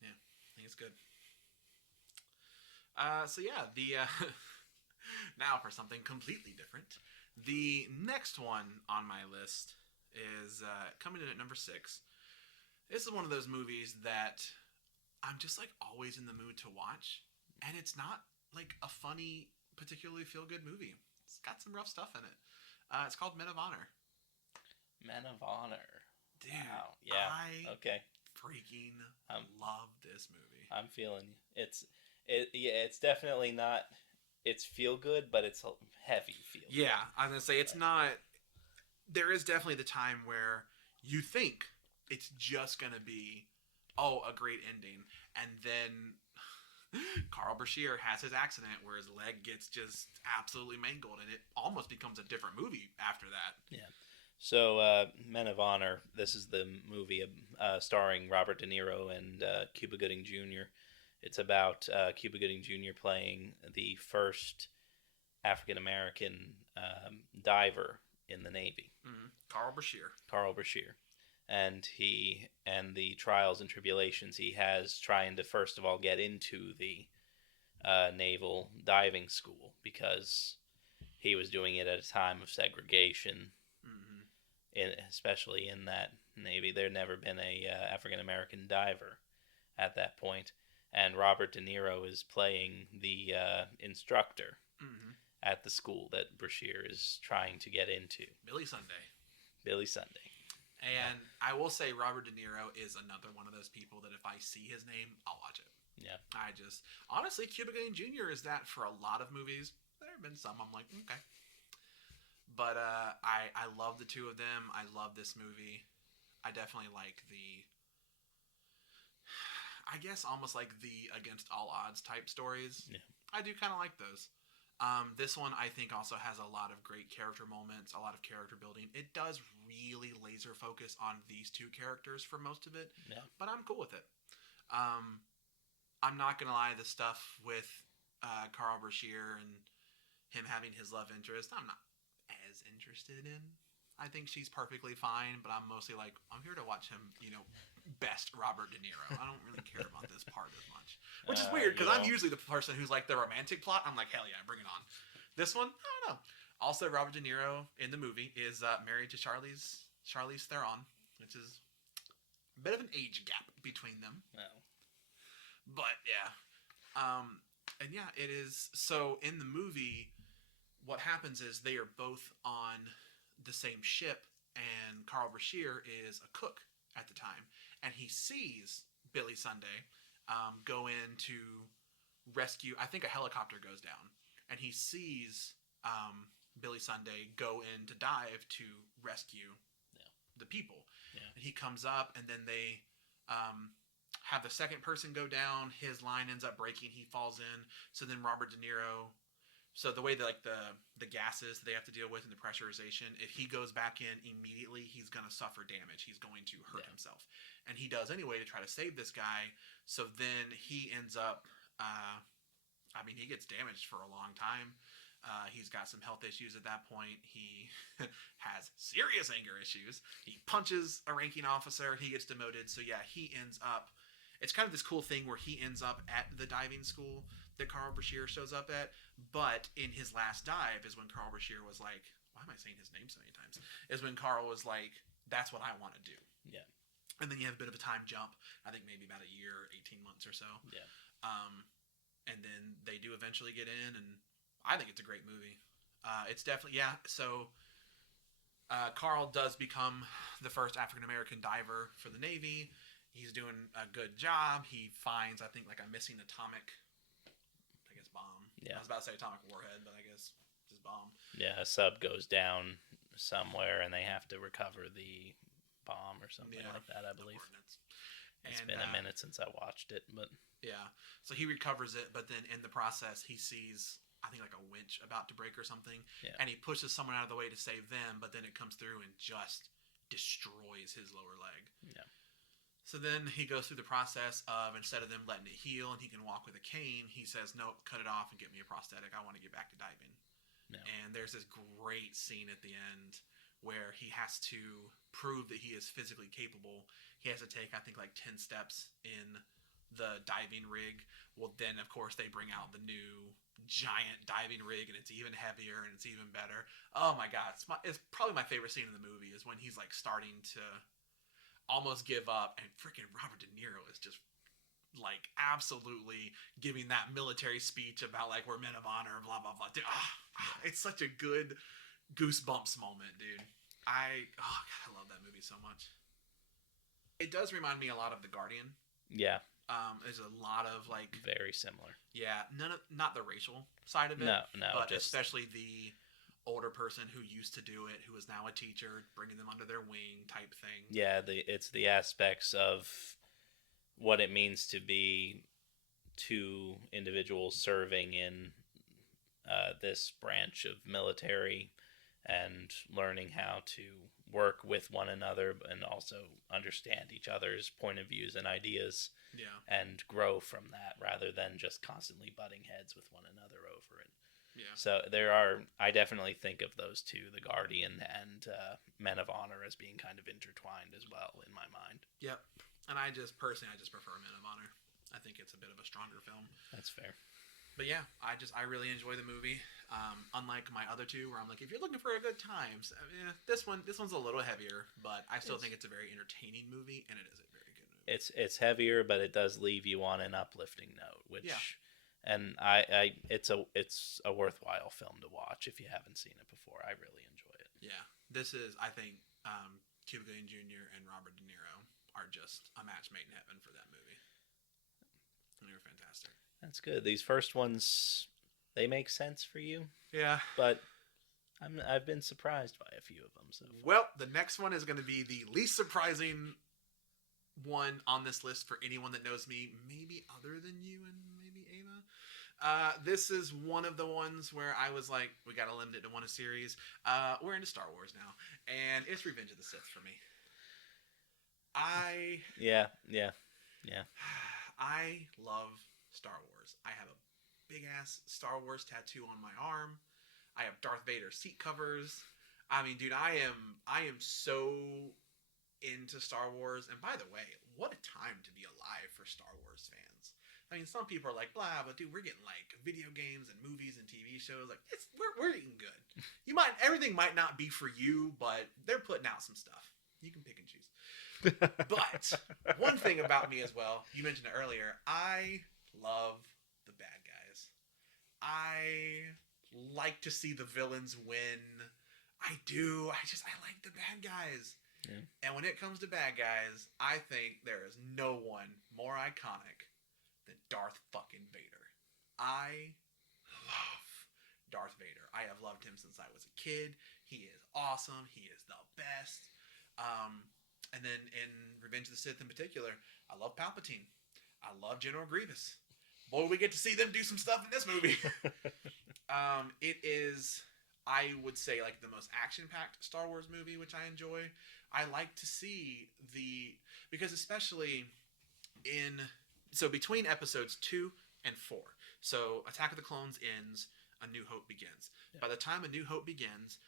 Yeah, I think it's good. So yeah, now for something completely different. The next one on my list is coming in at number 6. This is one of those movies that I'm just like always in the mood to watch, and it's not like a funny, particularly feel good movie. It's got some rough stuff in it. It's called Men of Honor. Men of Honor. Dude, Wow. Yeah. I Okay. freaking Um, love this movie. I'm feeling you. It's definitely not. It's feel good, but it's heavy feel. Yeah, I'm gonna say it's not. There is definitely the time where you think it's just gonna be, oh, a great ending, and then Carl Brashear has his accident where his leg gets just absolutely mangled, and it almost becomes a different movie after that. Yeah. So, Men of Honor. This is the movie starring Robert De Niro and Cuba Gooding Jr. It's about Cuba Gooding Jr. playing the first African American diver in the Navy, Carl Brashear. Carl Brashear, and the trials and tribulations he has trying to first of all get into the naval diving school because he was doing it at a time of segregation. Especially in that Navy, there had never been a African American diver at that point, and Robert De Niro is playing the instructor at the school that Brashear is trying to get into. Billy Sunday. Billy Sunday. And I will say Robert De Niro is another one of those people that if I see his name, I'll watch it. Yeah. I just, honestly, Cuba Gooding Jr. is that for a lot of movies. There have been some I'm like, okay. But I love the two of them. I love this movie. I definitely like I guess almost like the against all odds type stories. Yeah. I do kind of like those. This one I think also has a lot of great character moments, a lot of character building. It does really laser focus on these two characters for most of it, but I'm cool with it. I'm not gonna lie, the stuff with Carl Brashear and him having his love interest, I'm not as interested in. I think she's perfectly fine, but I'm mostly like, I'm here to watch him, best Robert De Niro. I don't really care about this part as much. Which is weird, because I'm usually the person who's like the romantic plot. I'm like, hell yeah, bring it on. This one, I don't know. Also, Robert De Niro in the movie is married to Charlize Theron, which is a bit of an age gap between them. Well. But, yeah. And yeah, it is. So, in the movie, what happens is they are both on the same ship, and Carl Brashear is a cook at the time, and he sees Billy Sunday go in to rescue. I think a helicopter goes down, and he sees Billy Sunday go in to dive to rescue the people. Yeah. And he comes up, and then they have the second person go down. His line ends up breaking. He falls in. So then Robert De Niro. So the way that like the gases they have to deal with and the pressurization, if he goes back in immediately, he's going to suffer damage. He's going to hurt himself. And he does anyway to try to save this guy. So then he ends up, he gets damaged for a long time. He's got some health issues at that point. He has serious anger issues. He punches a ranking officer. He gets demoted. So yeah, he ends up, it's kind of this cool thing where he ends up at the diving school that Carl Brashear shows up at, but in his last dive is when Carl Brashear was like, why am I saying his name so many times? Is when Carl was like, that's what I want to do. Yeah. And then you have a bit of a time jump, I think maybe about a year, 18 months or so. Yeah. And then they do eventually get in, and I think it's a great movie. It's definitely, yeah, so Carl does become the first African-American diver for the Navy. He's doing a good job. He finds, I think, like a missing atomic bomb. Yeah. I was about to say atomic warhead, but I guess just bomb. Yeah, a sub goes down somewhere and they have to recover the bomb or something like that, I believe. It's been a minute since I watched it, but yeah. So he recovers it, but then in the process he sees, I think, like a winch about to break or something, and he pushes someone out of the way to save them, but then it comes through and just destroys his lower leg. Yeah. So then he goes through the process of, instead of them letting it heal and he can walk with a cane, he says, nope, cut it off and get me a prosthetic. I want to get back to diving. No. And there's this great scene at the end where he has to prove that he is physically capable. He has to take, I think, like 10 steps in the diving rig. Well, then, of course, they bring out the new giant diving rig, and it's even heavier and it's even better. Oh, my God. It's probably my favorite scene in the movie is when he's, like, starting to almost give up, and freaking Robert De Niro is just like absolutely giving that military speech about like we're men of honor, blah blah blah. Dude, it's such a good goosebumps moment, dude. God, I love that movie so much. It does remind me a lot of The Guardian. Yeah. There's a lot of like very similar. Yeah, not the racial side of it. No, but especially the older person who used to do it, who is now a teacher, bringing them under their wing type thing. Yeah, it's the aspects of what it means to be two individuals serving in this branch of military and learning how to work with one another and also understand each other's point of views and ideas. Yeah. And grow from that rather than just constantly butting heads with one another over it. Yeah. So I definitely think of those two, The Guardian and Men of Honor, as being kind of intertwined as well in my mind. Yep. And I just prefer Men of Honor. I think it's a bit of a stronger film. That's fair. But yeah, I really enjoy the movie. Unlike my other two, where I'm like, if you're looking for a good time, this one's a little heavier, but I still think it's a very entertaining movie, and it is a very good movie. It's heavier, but it does leave you on an uplifting note, which, yeah. And it's a worthwhile film to watch if you haven't seen it before. I really enjoy it. Yeah, this is, I think, Cuba Gooding Jr. and Robert De Niro are just a match made in heaven for that movie. They were fantastic. That's good. These first ones, they make sense for you. Yeah. But I've been surprised by a few of them. So far. Well, the next one is going to be the least surprising one on this list for anyone that knows me, maybe other than you and maybe Ava. This is one of the ones where I was like, we got to limit it to one a series. We're into Star Wars now, and it's Revenge of the Sith for me. Yeah. I love Star Wars. I have a big ass Star Wars tattoo on my arm. I have Darth Vader seat covers. I mean, dude, I am so into Star Wars. And by the way, what a time to be alive for Star Wars fans. I mean, some people are like, blah, but dude, we're getting like video games and movies and TV shows. Like, we're eating good. Everything might not be for you, but they're putting out some stuff. You can pick and choose. But one thing about me as well, you mentioned it earlier, I love the bad guys. I like to see the villains win. I do. I like the bad guys. Yeah. And when it comes to bad guys, I think there is no one more iconic than Darth fucking Vader. I love Darth Vader. I have loved him since I was a kid. He is awesome. He is the best. And then in Revenge of the Sith in particular, I love Palpatine. I love General Grievous. Boy, we get to see them do some stuff in this movie. It is, I would say, like the most action-packed Star Wars movie, which I enjoy. I like to see because especially between episodes 2 and 4. So Attack of the Clones ends, A New Hope begins. Yeah. By the time A New Hope begins,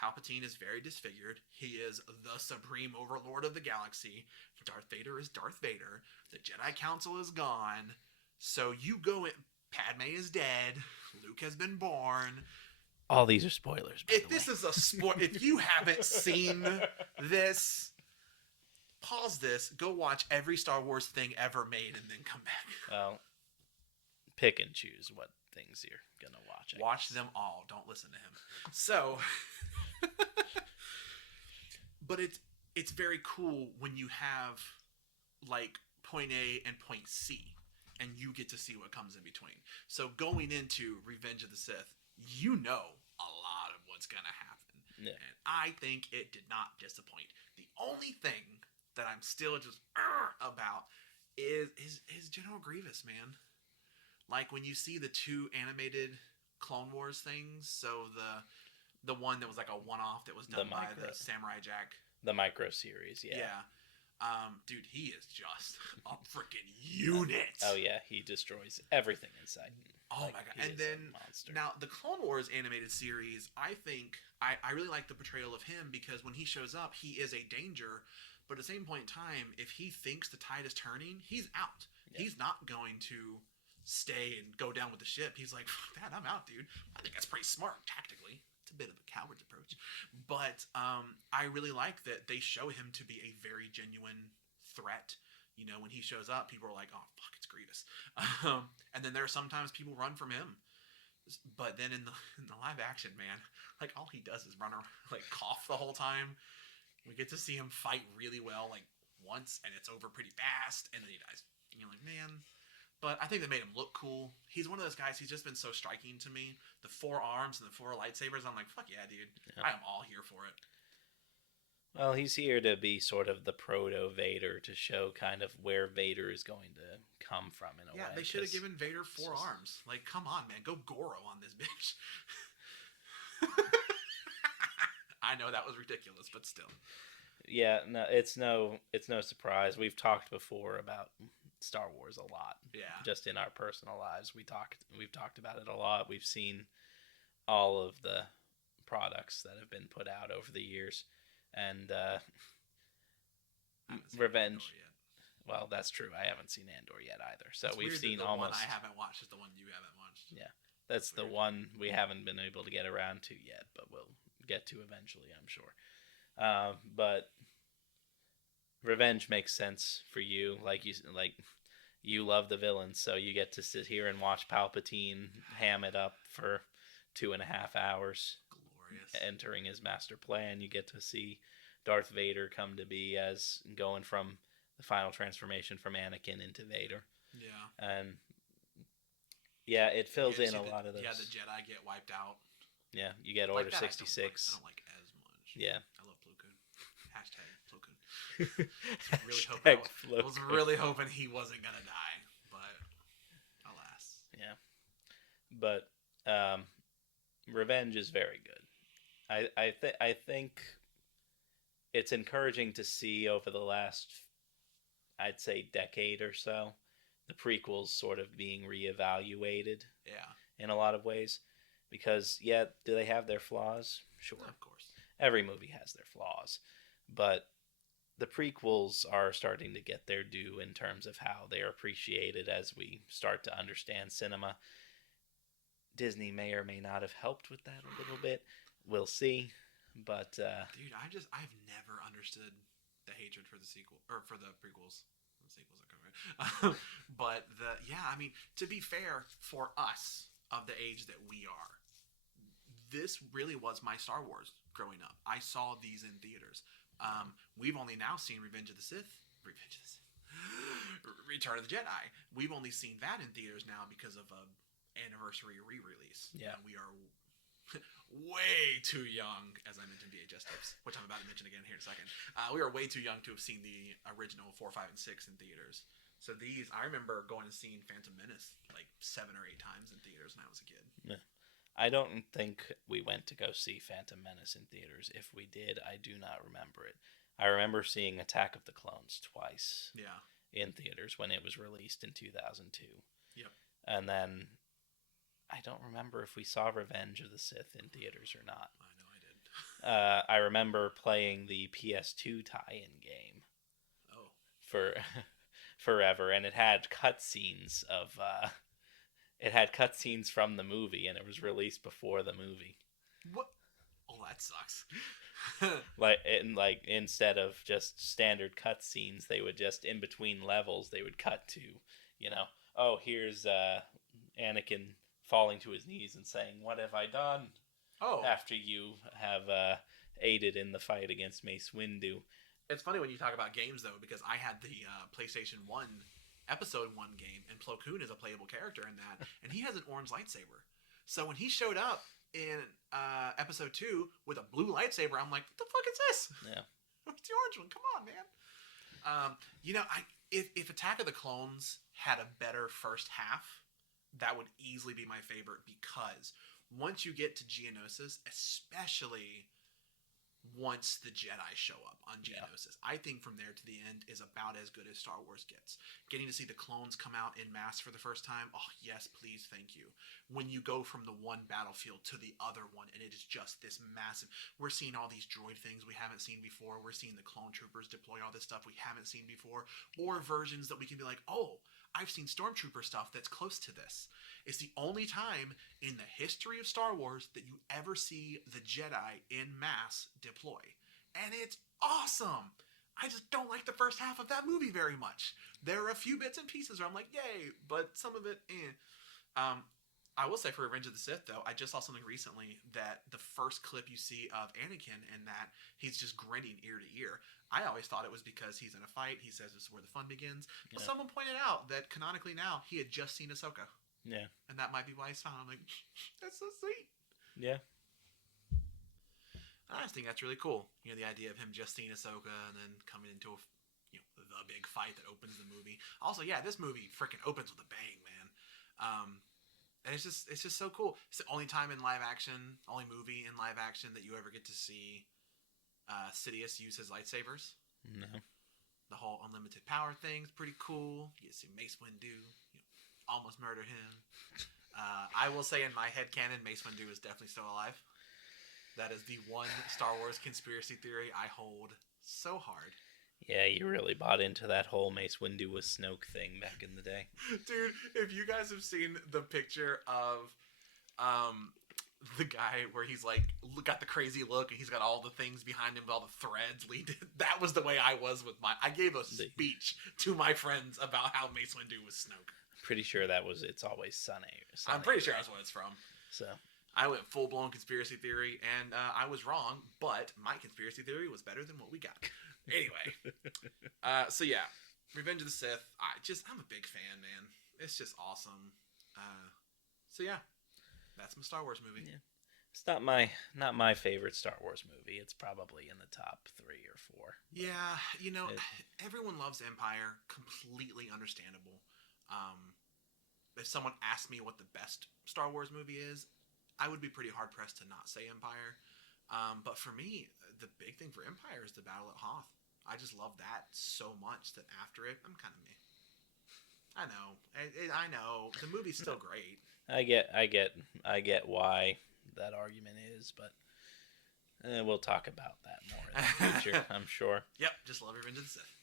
Palpatine is very disfigured. He is the supreme overlord of the galaxy. Darth Vader is Darth Vader. The Jedi Council is gone. So you go in. Padme is dead. Luke has been born. All these are spoilers. If this is a spoiler, if you haven't seen this, pause this, go watch every Star Wars thing ever made, and then come back. Well, pick and choose what things you're gonna watch. Watch them all. Don't listen to him. So, but it's very cool when you have like point A and point C, and you get to see what comes in between. So going into Revenge of the Sith, you know a lot of what's gonna happen, yeah. And I think it did not disappoint. The only thing that I'm still just about is General Grievous, man. Like when you see the 2 animated Clone Wars things, so the one that was like a one-off that was done by the Samurai Jack. The micro series, yeah. Yeah. Dude, he is just a freaking unit. Oh yeah, he destroys everything inside. Oh my god! And then now the Clone Wars animated series, I think I really like the portrayal of him because when he shows up, he is a danger. But at the same point in time, if he thinks the tide is turning, he's out. Yeah. He's not going to stay and go down with the ship. He's like, fuck that, I'm out, dude. I think that's pretty smart tactically it's a bit of a coward's approach. But I really like that they show him to be a very genuine threat. You know, when he shows up, people are like, "Oh fuck, it's Grievous," and then there are sometimes people run from him. But then in the live action, man, like all he does is run around, like cough the whole time. We get to see him fight really well, like once, and it's over pretty fast, and then he dies. And you're like, man. But I think they made him look cool. He's one of those guys. He's just been so striking to me. The 4 arms and the 4 lightsabers. I'm like, fuck yeah, dude. Yep. I am all here for it. Well, he's here to be sort of the proto Vader, to show kind of where Vader is going to come from in a way. Yeah, they should have 'cause given Vader 4 arms. Like, come on, man, go Goro on this bitch. I know that was ridiculous, but still. Yeah, no, it's no surprise. We've talked before about Star Wars a lot. Yeah. Just in our personal lives, we've talked about it a lot. We've seen all of the products that have been put out over the years, and I haven't seen Revenge. Andor yet. Well, that's true. I haven't seen Andor yet either. So It's we've weird that seen the almost. one I haven't watched is the one you haven't watched. Yeah, that's the Weird. one we haven't been able to get around to yet, but we'll get to eventually, I'm sure. But Revenge makes sense for you, like you love the villains, so you get to sit here and watch Palpatine ham it up for 2.5 hours, Glorious. entering his master plan. You get to see Darth Vader come to be, as going from the final transformation from Anakin into Vader, Yeah. and yeah, it fills Yeah, in see a the- lot of those. Yeah, the Jedi get wiped out. Yeah, you get Like Order that I don't 66. I don't like as much. Yeah. I love Plo Koon. Hashtag Plo Koon. Really hoping Hashtag I was Plo really hoping he wasn't gonna die, but alas. Yeah, but Revenge is very good. I think it's encouraging to see over the last, I'd say, decade or so, the prequels sort of being reevaluated Yeah, in a lot of ways, because yeah, do they have their flaws? Sure, of course. every movie has their flaws, but the prequels are starting to get their due in terms of how they're appreciated as we start to understand cinema. Disney may or may not have helped with that a little bit. We'll see. But Dude, I've never understood the hatred for the sequel or for the prequels. The sequels are coming. But I mean, to be fair, for us of the age that we are, this really was my Star Wars growing up. I saw these in theaters. We've only now seen Revenge of the Sith, Return of the Jedi. We've only seen that in theaters now because of a anniversary re-release. Yeah. And we are way too young, as I mentioned VHS tapes, which I'm about to mention again here in a second. We are way too young to have seen the original 4, 5, and 6 in theaters. So I remember going and seeing Phantom Menace like 7 or 8 times in theaters when I was a kid. I don't think we went to go see Phantom Menace in theaters. If we did, I do not remember it. I remember seeing Attack of the Clones twice Yeah. in theaters when it was released in 2002. Yep. And then I don't remember if we saw Revenge of the Sith in theaters or not. I know I did. I remember playing the PS2 tie-in game Oh. for forever, and it had cutscenes from the movie, and it was released before the movie. What? Oh, that sucks. Like instead of just standard cutscenes, they would just, in between levels, they would cut to, oh, here's Anakin falling to his knees and saying, "What have I done?" Oh. After you have aided in the fight against Mace Windu. It's funny when you talk about games, though, because I had the PlayStation 1 Episode 1 game, and Plo Koon is a playable character in that, and he has an orange lightsaber. So when he showed up in Episode 2 with a blue lightsaber, I'm like, what the fuck is this? Yeah. What's the orange one? Come on, man. If Attack of the Clones had a better first half, that would easily be my favorite, because once you get to Geonosis, especially once the Jedi show up on Geonosis, I think from there to the end is about as good as Star Wars gets. Getting to see the clones come out en masse for the first time, oh yes, please, thank you. When you go from the one battlefield to the other one, and it is just this massive, we're seeing all these droid things we haven't seen before, we're seeing the clone troopers deploy all this stuff we haven't seen before, or versions that we can be like, oh, I've seen Stormtrooper stuff that's close to this. It's the only time in the history of Star Wars that you ever see the Jedi in mass deploy. And it's awesome! I just don't like the first half of that movie very much. There are a few bits and pieces where I'm like, yay, but some of it, eh. I will say for Revenge of the Sith, though, I just saw something recently that the first clip you see of Anakin and that he's just grinning ear to ear. I always thought it was because he's in a fight. He says this is where the fun begins. But someone pointed out that canonically now he had just seen Ahsoka. Yeah. And that might be why he's smiling. I'm like, that's so sweet. Yeah. I just think that's really cool. You know, the idea of him just seeing Ahsoka and then coming into the big fight that opens the movie. Also, yeah, this movie freaking opens with a bang, man. And it's just so cool. It's the only time in live action, only movie in live action that you ever get to see Sidious use his lightsabers. No. The whole unlimited power thing's pretty cool. You get to see Mace Windu, almost murder him. I will say in my headcanon, Mace Windu is definitely still alive. That is the one Star Wars conspiracy theory I hold so hard. Yeah, you really bought into that whole Mace Windu with Snoke thing back in the day. Dude, if you guys have seen the picture of the guy where he's like got the crazy look and he's got all the things behind him with all the threads leading, that was the way I was with I gave a speech to my friends about how Mace Windu was Snoke. Pretty sure that was It's Always Sunny. I'm pretty sure that's what it's from. So I went full-blown conspiracy theory, and I was wrong, but my conspiracy theory was better than what we got. Anyway, so yeah, Revenge of the Sith. I'm a big fan, man. It's just awesome. So yeah, that's my Star Wars movie. Yeah. It's not my favorite Star Wars movie. It's probably in the top 3 or 4. Yeah, everyone loves Empire. Completely understandable. If someone asked me what the best Star Wars movie is, I would be pretty hard pressed to not say Empire. But for me, the big thing for Empire is the Battle at Hoth. I just love that so much that after it, I'm kind of meh. I know. The movie's still great. I get why that argument is, but we'll talk about that more in the future, I'm sure. Yep, just love Revenge of the Sith.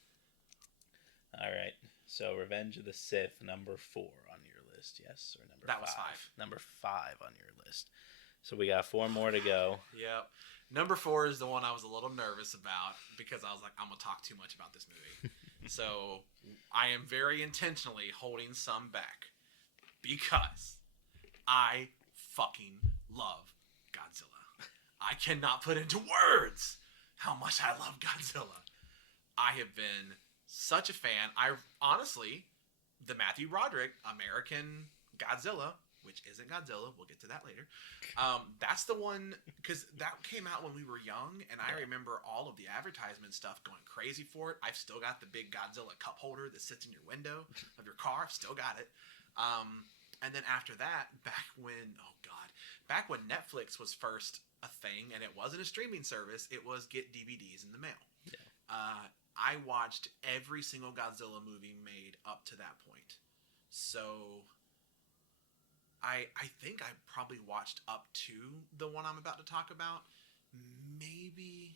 All right, so Revenge of the Sith, number 4 on your list, yes? Or number 5? That was 5. Number 5 on your list. So we got 4 more to go. Yep. Number 4 is the one I was a little nervous about because I was like, I'm going to talk too much about this movie. So I am very intentionally holding some back because I fucking love Godzilla. I cannot put into words how much I love Godzilla. I have been such a fan. Honestly, the Matthew Broderick American Godzilla, which isn't Godzilla, we'll get to that later. That's the one, because that came out when we were young, and I remember all of the advertisement stuff going crazy for it. I've still got the big Godzilla cup holder that sits in your window of your car. I've still got it. And then after that, back when Netflix was first a thing, and it wasn't a streaming service, it was get DVDs in the mail. Yeah. I watched every single Godzilla movie made up to that point. So I think I probably watched up to the one I'm about to talk about. Maybe.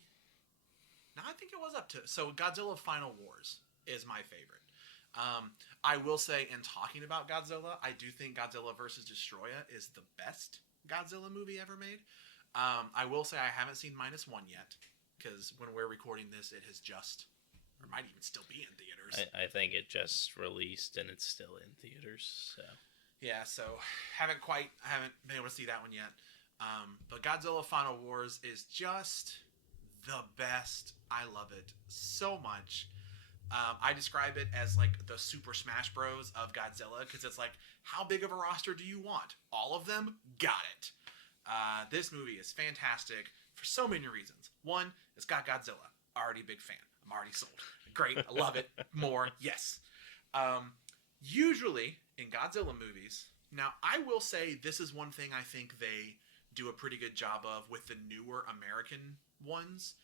No, I think it was up to. So Godzilla Final Wars is my favorite. I will say, in talking about Godzilla, I do think Godzilla vs. Destroya is the best Godzilla movie ever made. I will say I haven't seen -1 yet, because when we're recording this, it has just, or might even still be in theaters. I think it just released and it's still in theaters. So yeah, so I haven't been able to see that one yet. But Godzilla Final Wars is just the best. I love it so much. I describe it as like the Super Smash Bros. Of Godzilla, because it's like, how big of a roster do you want? All of them? Got it. This movie is fantastic for so many reasons. One, it's got Godzilla. Already big fan. I'm already sold. Great. I love it. More. Yes. Usually in Godzilla movies, now I will say this is one thing I think they do a pretty good job of with the newer American ones,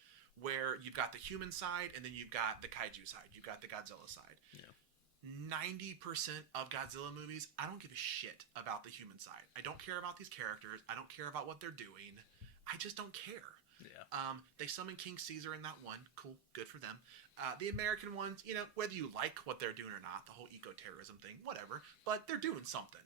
where you've got the human side and then you've got the kaiju side. You've got the Godzilla side. Yeah. 90% of Godzilla movies, I don't give a shit about the human side. I don't care about these characters. I don't care about what they're doing. I just don't care. Yeah. They summon King Caesar in that one. Cool, good for them. The American ones, whether you like what they're doing or not, the whole eco-terrorism thing, whatever, but they're doing something.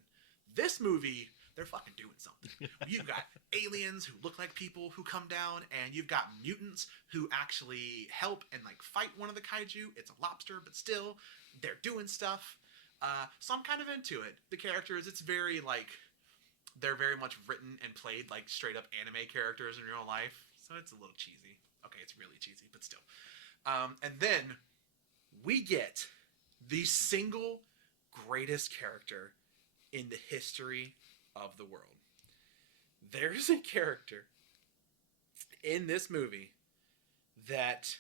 This movie, they're fucking doing something. You've got aliens who look like people who come down, and you've got mutants who actually help and like fight one of the kaiju. It's a lobster, but still, they're doing stuff. So I'm kind of into it. The characters, it's very like, they're very much written and played like straight up anime characters in real life. So it's a little cheesy. Okay, it's really cheesy, but still. And then we get the single greatest character in the history of the world. There's a character in this movie that...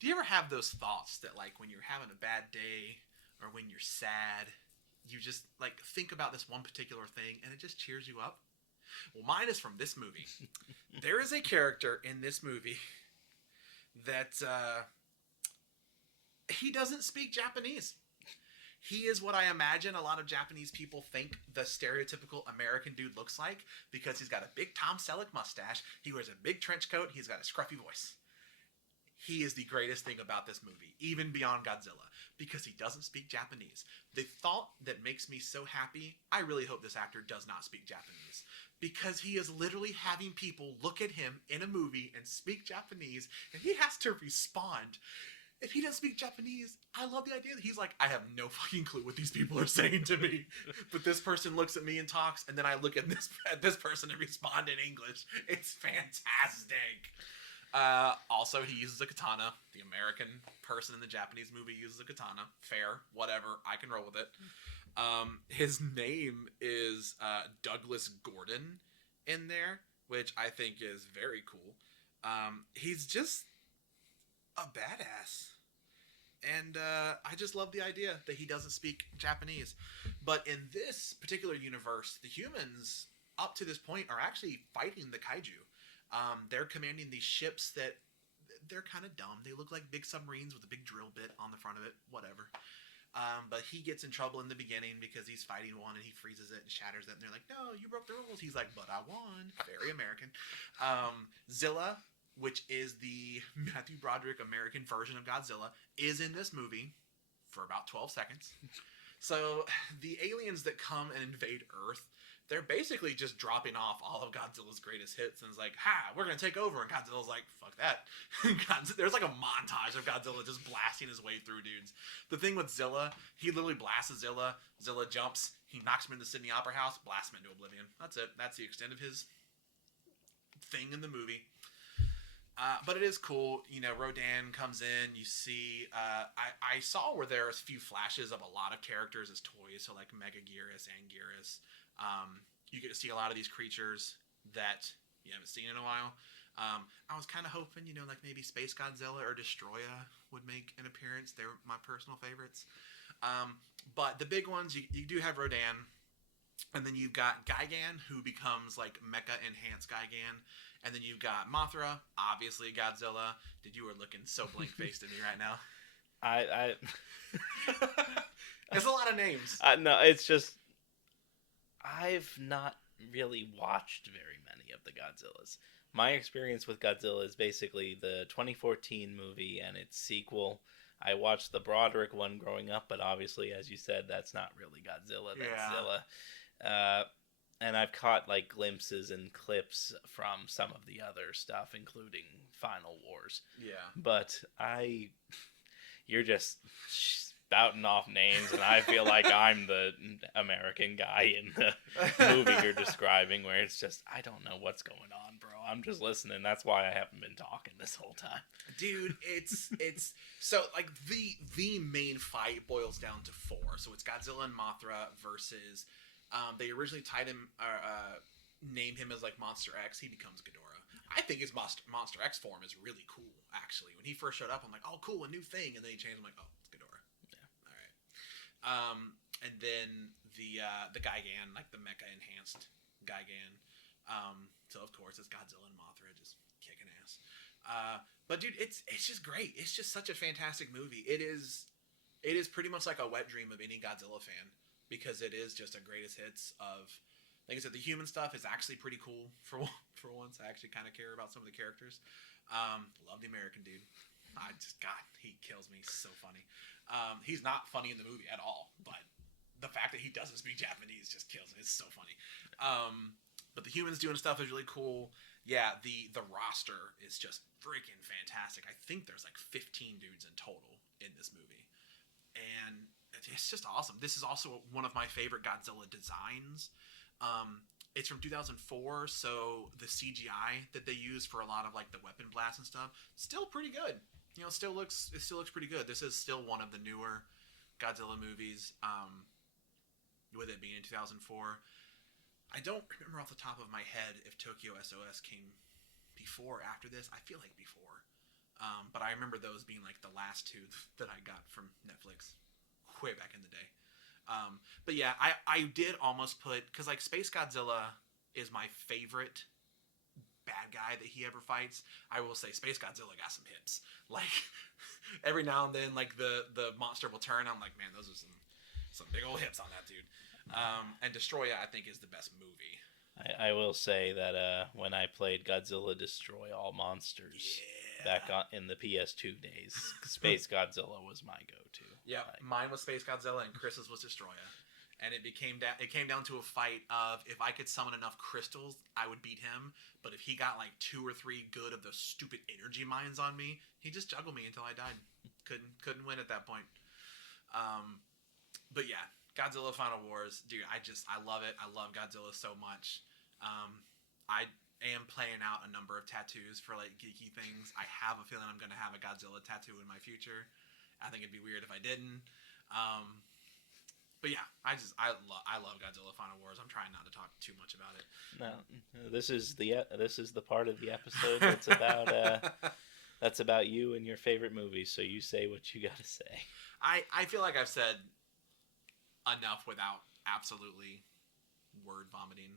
Do you ever have those thoughts that, like, when you're having a bad day or when you're sad, you just, like, think about this one particular thing and it just cheers you up? Well, mine is from this movie. There is a character in this movie that he doesn't speak Japanese. He is what I imagine a lot of Japanese people think the stereotypical American dude looks like, because he's got a big Tom Selleck mustache, he wears a big trench coat, he's got a scruffy voice. He is the greatest thing about this movie, even beyond Godzilla, because he doesn't speak Japanese. The thought that makes me so happy, I really hope this actor does not speak Japanese, because he is literally having people look at him in a movie and speak Japanese, and he has to respond. If he doesn't speak Japanese, I love the idea that he's like, I have no fucking clue what these people are saying to me, but this person looks at me and talks, and then I look at this person and respond in English. It's fantastic. Also, he uses a katana. The American person in the Japanese movie uses a katana. Fair, whatever. I can roll with it. His name is Douglas Gordon in there, which I think is very cool. He's just a badass. And I just love the idea that he doesn't speak Japanese. But in this particular universe, the humans, up to this point, are actually fighting the kaiju. They're commanding these ships that they're kind of dumb. They look like big submarines with a big drill bit on the front of it. Whatever. But he gets in trouble in the beginning because he's fighting one and he freezes it and shatters it. And they're like, no, you broke the rules. He's like, but I won. Very American. Zilla, which is the Matthew Broderick American version of Godzilla, is in this movie for about 12 seconds. So the aliens that come and invade Earth, they're basically just dropping off all of Godzilla's greatest hits, and it's like, ha, we're going to take over. And Godzilla's like, fuck that. There's like a montage of Godzilla just blasting his way through dudes. The thing with Zilla, he literally blasts Zilla. Zilla jumps. He knocks him into the Sydney Opera House, blasts him into oblivion. That's it. That's the extent of his thing in the movie. But it is cool. You know, Rodan comes in. You see, I saw where there's a few flashes of a lot of characters as toys. So like Megaguirus, Anguirus. You get to see a lot of these creatures that you haven't seen in a while. I was kind of hoping, you know, like maybe Space Godzilla or Destroya would make an appearance. They're my personal favorites. But the big ones, you do have Rodan. And then you've got Gigan, who becomes like Mecha Enhanced Gigan. And then you've got Mothra, obviously Godzilla. Dude, you are looking so blank-faced at me right now. There's a lot of names. No, it's just... I've not really watched very many of the Godzillas. My experience with Godzilla is basically the 2014 movie and its sequel. I watched the Broderick one growing up, but obviously, as you said, that's not really Godzilla. That's Zilla. And I've caught like glimpses and clips from some of the other stuff, including Final Wars. Yeah. But you're just spouting off names, and I feel like I'm the American guy in the movie you're describing, where it's just, I don't know what's going on, bro. I'm just listening. That's why I haven't been talking this whole time. Dude, it's so like the main fight boils down to four. So it's Godzilla and Mothra versus they originally named him as like Monster X. He becomes Ghidorah. I think his Monster X form is really cool, actually. When he first showed up, I'm like, oh, cool, a new thing. And then he changed. I'm like, oh, it's Ghidorah. Yeah. All right. And then the Gigan, like the Mecha Enhanced Gigan. So of course it's Godzilla and Mothra just kicking ass. But dude, it's just great. It's just such a fantastic movie. It is pretty much like a wet dream of any Godzilla fan, because it is just a greatest hits of Like I said, the human stuff is actually pretty cool for once. I actually kind of care about some of the characters. Love the American dude. God, he kills me. So funny. He's not funny in the movie at all, but the fact that he doesn't speak Japanese just kills me. It's so funny. But the humans doing stuff is really cool. Yeah, the roster is just freaking fantastic. I think there's like 15 dudes in total in this movie. And it's just awesome. This is also one of my favorite Godzilla designs. It's from 2004, so the CGI that they use for a lot of like the weapon blasts and stuff, still pretty good. You know, it still looks pretty good. This is still one of the newer Godzilla movies. With it being in 2004, I don't remember off the top of my head if Tokyo SOS came before or after this. I feel like before, but I remember those being like the last two that I got from Netflix way back in the day. But yeah, I did almost put, because like Space Godzilla is my favorite bad guy that he ever fights. I will say Space Godzilla got some hips. Like every now and then, like the monster will turn. I'm like, man, those are some big old hips on that dude. And Destroya, I think, is the best movie. I will say that when I played Godzilla Destroy All Monsters back in the PS2 days, Space Godzilla was my go-to. Yeah, mine was Space Godzilla and Chris's was Destroya. And it came down to a fight of if I could summon enough crystals, I would beat him. But if he got like 2 or 3 good of those stupid energy mines on me, he just juggled me until I died. Couldn't win at that point. But yeah, Godzilla Final Wars, dude, I love it. I love Godzilla so much. I am playing out a number of tattoos for like geeky things. I have a feeling I'm going to have a Godzilla tattoo in my future. I think it'd be weird if I didn't. But yeah, I love Godzilla Final Wars. I'm trying not to talk too much about it. No, this is the part of the episode that's about you and your favorite movies. So you say what you got to say. I feel like I've said enough without absolutely word vomiting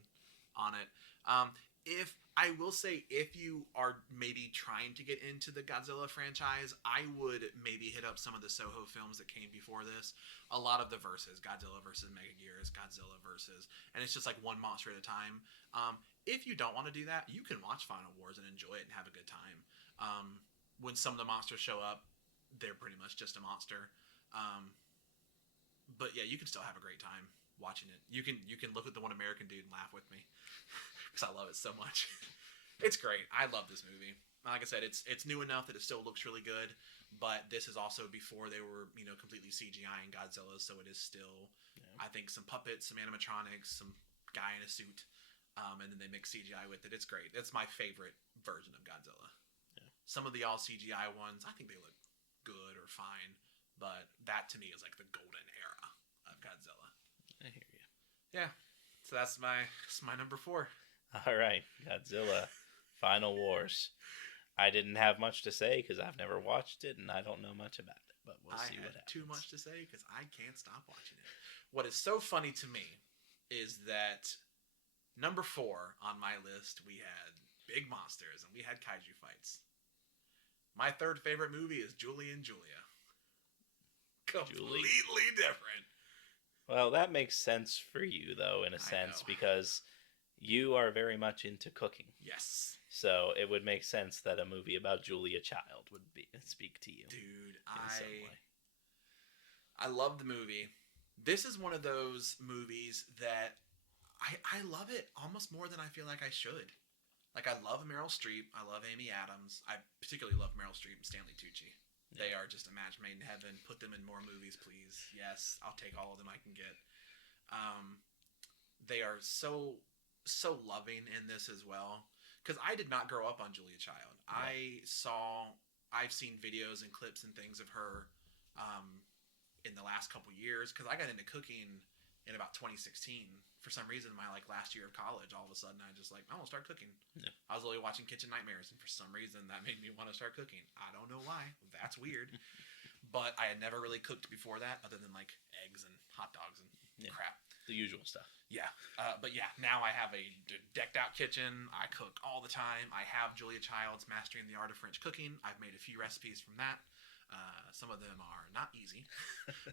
on it. I will say, if you are maybe trying to get into the Godzilla franchise, I would maybe hit up some of the Soho films that came before this. A lot of the verses, Godzilla versus Megagears, Godzilla versus, and it's just like one monster at a time. If you don't want to do that, you can watch Final Wars and enjoy it and have a good time. When some of the monsters show up, they're pretty much just a monster. But yeah, you can still have a great time watching it. You can look at the one American dude and laugh with me because I love it so much. It's great. I love this movie. Like I said, it's new enough that it still looks really good, but this is also before they were completely CGI in Godzilla, so it is still I think some puppets, some animatronics, some guy in a suit, and then they mix CGI with it. It's great. It's my favorite version of Godzilla. Yeah. Some of the all CGI ones, I think they look good or fine, but that to me is like the golden era of Godzilla. I hear you. Yeah. So that's my number 4. All right, Godzilla Final Wars. I didn't have much to say because I've never watched it and I don't know much about it, but we'll see what happens. Too much to say because I can't stop watching it. What is so funny to me is that number 4 on my list, we had big monsters and we had kaiju fights. My third favorite movie is Julie and Julia. Completely different. Well, that makes sense for you, though, in a sense, because you are very much into cooking. Yes. So it would make sense that a movie about Julia Child would speak to you. Dude, I love the movie. This is one of those movies that I love it almost more than I feel like I should. Like, I love Meryl Streep. I love Amy Adams. I particularly love Meryl Streep and Stanley Tucci. Yeah. They are just a match made in heaven. Put them in more movies, please. Yes, I'll take all of them I can get. They are so loving in this as well. Because I did not grow up on Julia Child. Yeah. I've seen videos and clips and things of her in the last couple years. Because I got into cooking in about 2016. For some reason, my last year of college, all of a sudden I just I want to start cooking. Yeah. I was literally watching Kitchen Nightmares, and for some reason that made me want to start cooking. I don't know why. That's weird. But I had never really cooked before that, other than eggs and hot dogs and crap. The usual stuff. Yeah. But yeah, now I have a decked out kitchen. I cook all the time. I have Julia Child's Mastering the Art of French Cooking. I've made a few recipes from that. Some of them are not easy.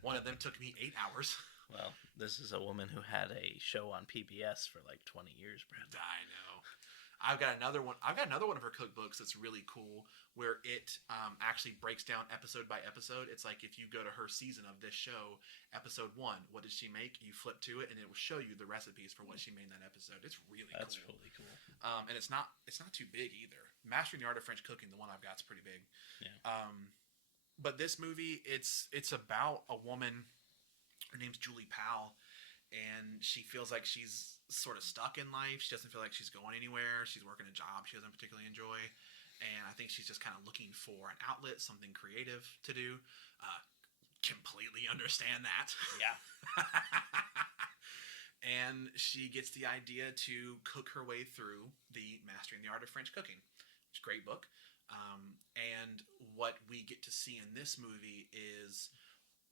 One of them took me 8 hours. Well, this is a woman who had a show on PBS for like 20 years, Brad. I know. I've got another one. I've got another one of her cookbooks that's really cool, where it actually breaks down episode by episode. It's like if you go to her season of this show, episode 1, what did she make? You flip to it, and it will show you the recipes for what she made in that episode. It's really cool. That's really cool. And it's not too big either. Mastering the Art of French Cooking, the one I've got, is pretty big. Yeah. But this movie, it's about a woman. Her name's Julie Powell, and she feels like she's sort of stuck in life. She doesn't feel like she's going anywhere. She's working a job she doesn't particularly enjoy, and I think she's just kind of looking for an outlet, something creative to do. Completely understand that. Yeah. And she gets the idea to cook her way through the Mastering the Art of French Cooking, which is a great book. And what we get to see in this movie is,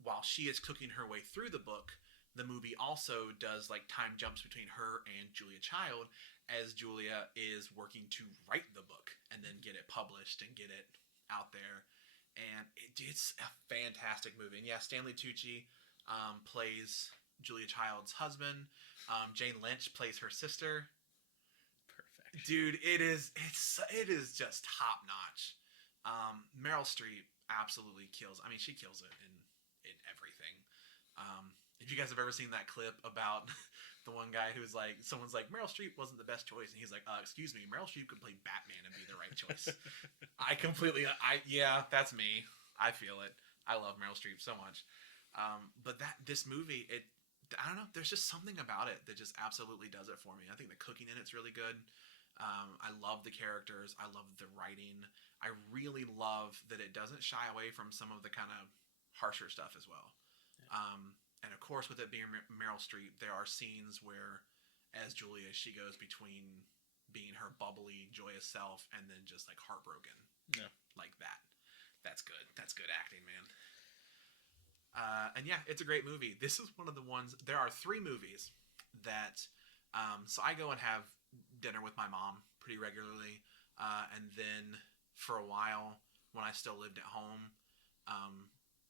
while she is cooking her way through the book, the movie also does like time jumps between her and Julia Child, as Julia is working to write the book and then get it published and get it out there. And it's a fantastic movie. And yeah, Stanley Tucci plays Julia Child's husband. Jane Lynch plays her sister. Perfect. Dude, it is just top notch. Meryl Streep absolutely kills. I mean, she kills it in everything. If you guys have ever seen that clip about the one guy who's like, someone's like, Meryl Streep wasn't the best choice, and he's like, excuse me, Meryl Streep could play Batman and be the right choice. Yeah, that's me. I feel it. I love Meryl Streep so much. But this movie, I don't know, there's just something about it that just absolutely does it for me. I think the cooking in it's really good. I love the characters. I love the writing. I really love that it doesn't shy away from some of the kind of harsher stuff as well. And of course, with it being Meryl Streep, there are scenes where, as Julia, she goes between being her bubbly, joyous self and then just like heartbroken. Yeah. Like that. That's good. That's good acting, man. And yeah, it's a great movie. This is one of the ones. There are 3 movies that. So I go and have dinner with my mom pretty regularly, and then for a while, when I still lived at home,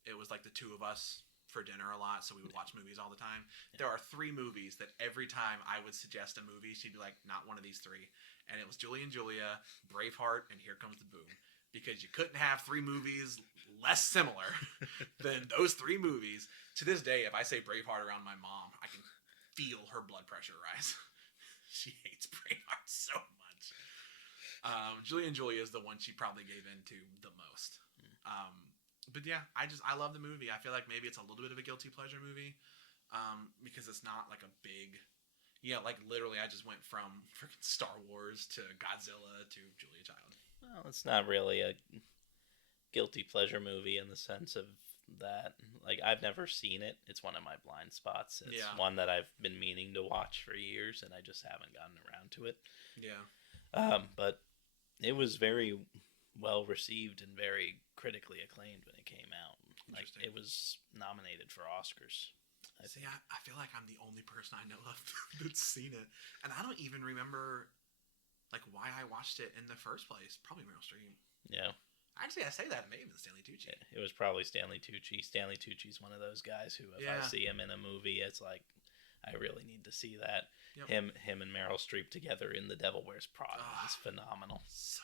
it was like the 2 of us for dinner a lot, so we would watch movies all the time. Yeah. There are 3 movies that every time I would suggest a movie, she'd be like, not one of these 3. And it was Julie and Julia, Braveheart, and Here Comes the Boom. Because you couldn't have 3 movies less similar than those 3 movies. To this day, if I say Braveheart around my mom, I can feel her blood pressure rise. She hates Braveheart so much. Julie and Julia is the one she probably gave into the most. But yeah, I love the movie. I feel like maybe it's a little bit of a guilty pleasure movie, because it's not like a big, like literally I just went from freaking Star Wars to Godzilla to Julia Child. Well, it's not really a guilty pleasure movie in the sense of that. Like, I've never seen it. It's one of my blind spots. It's one that I've been meaning to watch for years, and I just haven't gotten around to it. Yeah. But it was very well received and very critically acclaimed when it came out. Like, it was nominated for Oscars. I feel like I'm the only person I know of that's seen it, and I don't even remember like why I watched it in the first place. Probably Meryl Streep. Yeah. Actually, I say that, it may have been Stanley Tucci. Yeah, it was probably Stanley Tucci. Stanley Tucci's one of those guys who, if I see him in a movie, it's like, I really need to see that. Yep. Him and Meryl Streep together in The Devil Wears Prada is phenomenal. So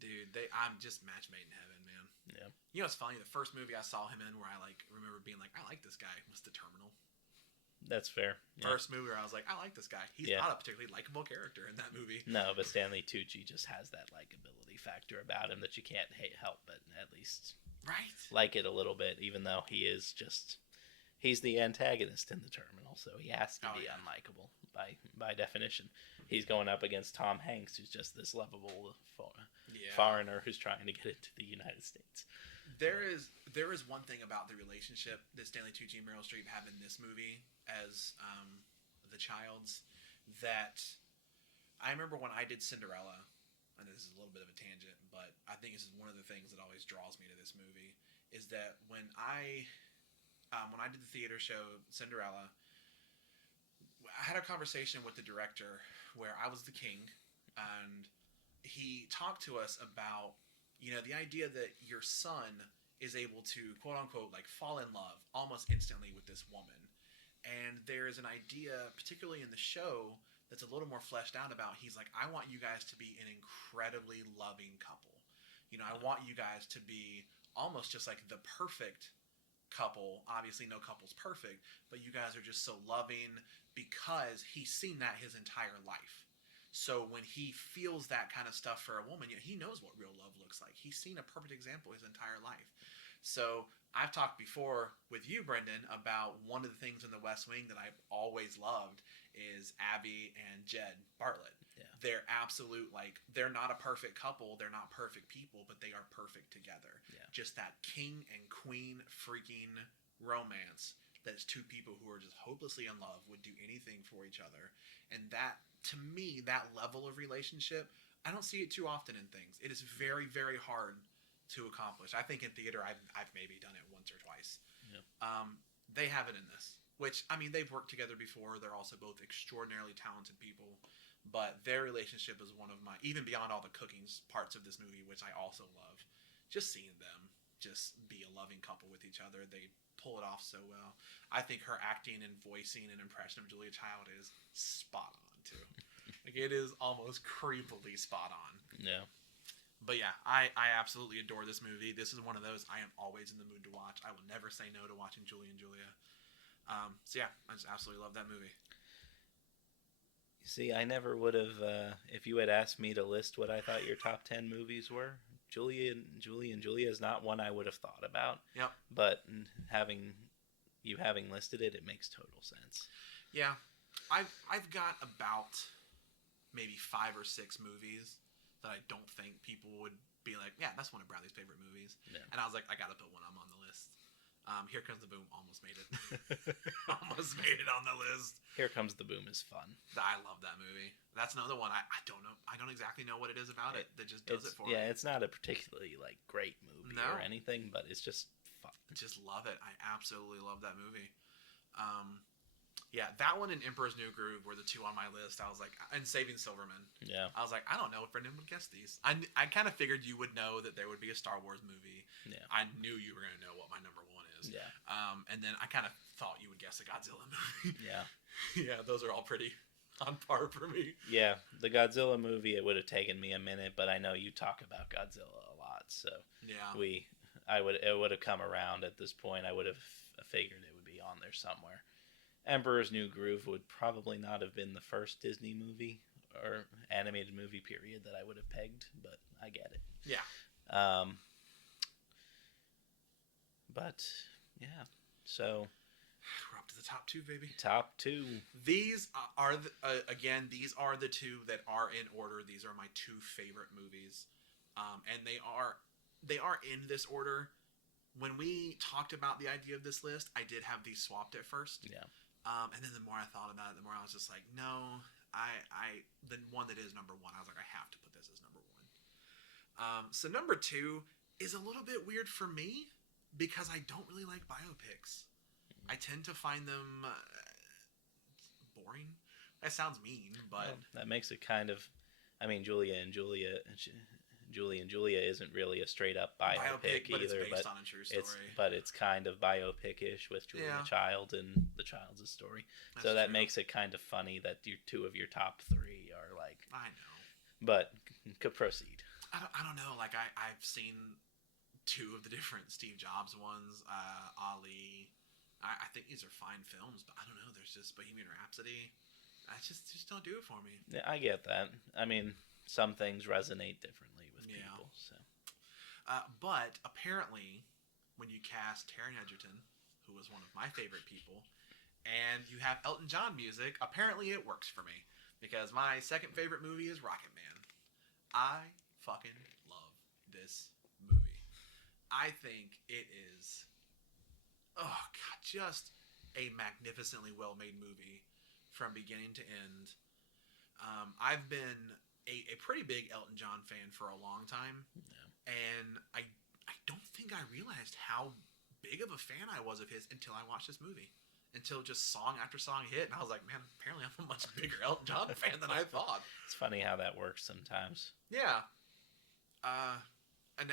good. Dude, I'm just match made in heaven, man. Yeah. You know what's funny? The first movie I saw him in where I remember being like, I like this guy, was The Terminal. That's fair. Yeah. First movie where I was like, I like this guy. He's not a particularly likable character in that movie. No, but Stanley Tucci just has that likability factor about him that you can't help but at least like it a little bit, even though he's the antagonist in The Terminal, so he has to be unlikable by definition. He's going up against Tom Hanks, who's just this lovable foreigner who's trying to get into the United States. There is one thing about the relationship that Stanley Tucci and Meryl Streep have in this movie as the Childs, that I remember when I did Cinderella, and this is a little bit of a tangent, but I think this is one of the things that always draws me to this movie, is that when I did the theater show Cinderella, I had a conversation with the director where I was the king, and he talked to us about, the idea that your son is able to quote unquote like fall in love almost instantly with this woman. And there is an idea, particularly in the show, that's a little more fleshed out about. He's like, I want you guys to be an incredibly loving couple. You know, I want you guys to be almost just like the perfect couple. Obviously, no couple's perfect, but you guys are just so loving because he's seen that his entire life. So when he feels that kind of stuff for a woman, he knows what real love looks like. He's seen a perfect example his entire life. So I've talked before with you, Brendan, about one of the things in the West Wing that I've always loved is Abby and Jed Bartlett. Yeah. They're absolute, like, they're not a perfect couple. They're not perfect people, but they are perfect together. Yeah. Just that king and queen freaking romance that is two people who are just hopelessly in love, would do anything for each other. And that, to me, that level of relationship, I don't see it too often in things. It is very, very hard to accomplish. I think in theater, I've maybe done it once or twice. Yeah. They have it in this, which, I mean, they've worked together before. They're also both extraordinarily talented people, but their relationship is one of my, even beyond all the cooking parts of this movie, which I also love, just seeing them just be a loving couple with each other. They pull it off so well. I think her acting and voicing and impression of Julia Child is spot on too. Like, it is almost creepily spot on. Yeah. But yeah, I absolutely adore this movie. This is one of those I am always in the mood to watch. I will never say no to watching Julie and Julia. So yeah, I just absolutely love that movie. See, I never would have, if you had asked me to list what I thought your top 10 movies were, Julie and Julia is not one I would have thought about. Yep. But having listed it, it makes total sense. Yeah. I've got about maybe 5 or 6 movies that I don't think people would be like, yeah, that's one of Bradley's favorite movies. Yeah. And I was like, I gotta put one of them on the list. Here Comes the Boom almost made it. Almost made it on the list. Here Comes the Boom is fun. I love that movie. That's another one I don't know. I don't exactly know what it is about it that just does it for me. Yeah, it's not a particularly like great movie or anything, but it's just fun. Just love it. I absolutely love that movie. Yeah, that one and Emperor's New Groove were the two on my list. I was like, and Saving Silverman. Yeah. I was like, I don't know if Brendan would guess these. I kind of figured you would know that there would be a Star Wars movie. Yeah. I knew you were going to know what my number one is. Yeah. And then I kind of thought you would guess a Godzilla movie. Yeah. Yeah, those are all pretty on par for me. Yeah, the Godzilla movie, it would have taken me a minute, but I know you talk about Godzilla a lot, so yeah, it would have come around at this point. I would have figured it would be on there somewhere. Emperor's New Groove would probably not have been the first Disney movie or animated movie period that I would have pegged, but I get it. Yeah. But yeah, so we're up to the top 2, baby. Top 2. These are again. These are the 2 that are in order. These are my 2 favorite movies, and they are in this order. When we talked about the idea of this list, I did have these swapped at first. Yeah. And then the more I thought about it, the more I was just like, no, the one that is number 1, I was like, I have to put this as number 1. So number 2 is a little bit weird for me because I don't really like biopics. I tend to find them boring. That sounds mean, but well, that makes it kind of. I mean, Julie and Julia isn't really a straight up biopic but either, it's based on a true story. But it's kind of biopic-ish with Julia Child and the Child's story. That's so that true. makes it kind of funny that 2 of your top 3 are like. I know. But could proceed. I don't know. Like I've seen 2 of the different Steve Jobs ones. Ali. I think these are fine films, but I don't know. There's just Bohemian Rhapsody. I just don't do it for me. Yeah, I get that. I mean, some things resonate differently with people. So, but apparently, when you cast Taron Egerton, who was one of my favorite people, and you have Elton John music, apparently it works for me because my second favorite movie is Rocket Man. I fucking love this movie. I think it is, oh god, just a magnificently well-made movie from beginning to end. I've been a pretty big Elton John fan for a long time, and I don't think I realized how big of a fan I was of his until I watched this movie. Until just song after song hit, and I was like, man, apparently I'm a much bigger Elton John fan than I thought. It's funny how that works sometimes. Yeah. and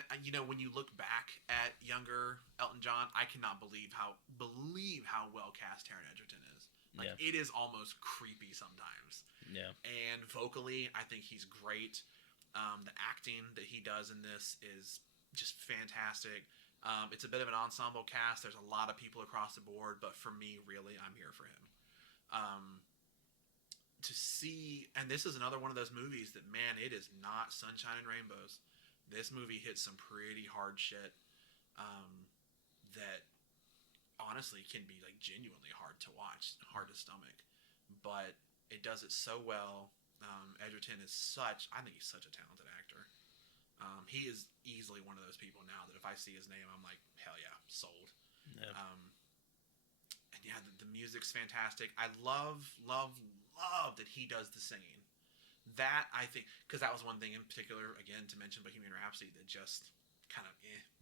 when you look back at younger Elton John, I cannot believe how well cast Taron Egerton is. Like, Yeah. it is almost creepy sometimes. Yeah. And vocally, I think he's great. The acting that he does in this is just fantastic. It's a bit of an ensemble cast. There's a lot of people across the board, but for me, really, I'm here for him. To see, and this is another one of those movies that, man, it is not sunshine and rainbows. This movie hits some pretty hard shit that honestly can be like genuinely hard to watch, hard to stomach, but it does it so well. Edgerton is I think he's such a talented actor. He is easily one of those people now that if I see his name, I'm like, hell yeah, sold. Yeah. And yeah, the music's fantastic. I love that he does the singing. That, I think, because that was one thing in particular, again, to mention Bohemian Rhapsody, that just kind of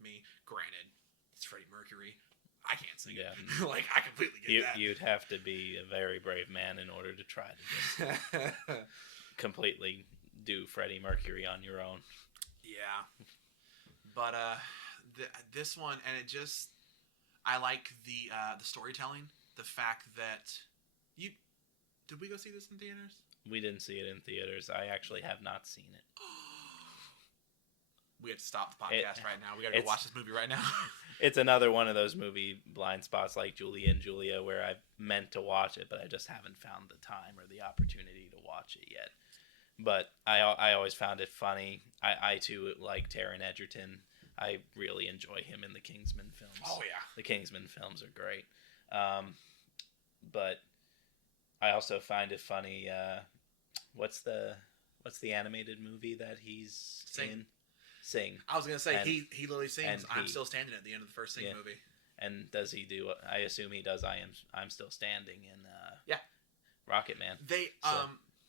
me. Granted, it's Freddie Mercury. I can't sing it. Like, I completely get that. You'd have to be a very brave man in order to try to just completely do Freddie Mercury on your own. Yeah. But this one, and it just, I like the storytelling. The fact that did we go see this in theaters? We didn't see it in theaters. I actually have not seen it. We have to stop the podcast right now. We got to go watch this movie right now. It's another one of those movie blind spots like Julie and Julia where I've meant to watch it, but I just haven't found the time or the opportunity to watch it yet. But I always found it funny. I too like Taron Egerton. I really enjoy him in the Kingsman films. Oh, yeah. The Kingsman films are great. But I also find it funny. What's the animated movie that he's in? Sing. I was gonna say he literally sings "I'm Still Standing" at the end of the first Sing movie. And does he do? I assume he does. I'm Still Standing in yeah, Rocket Man. They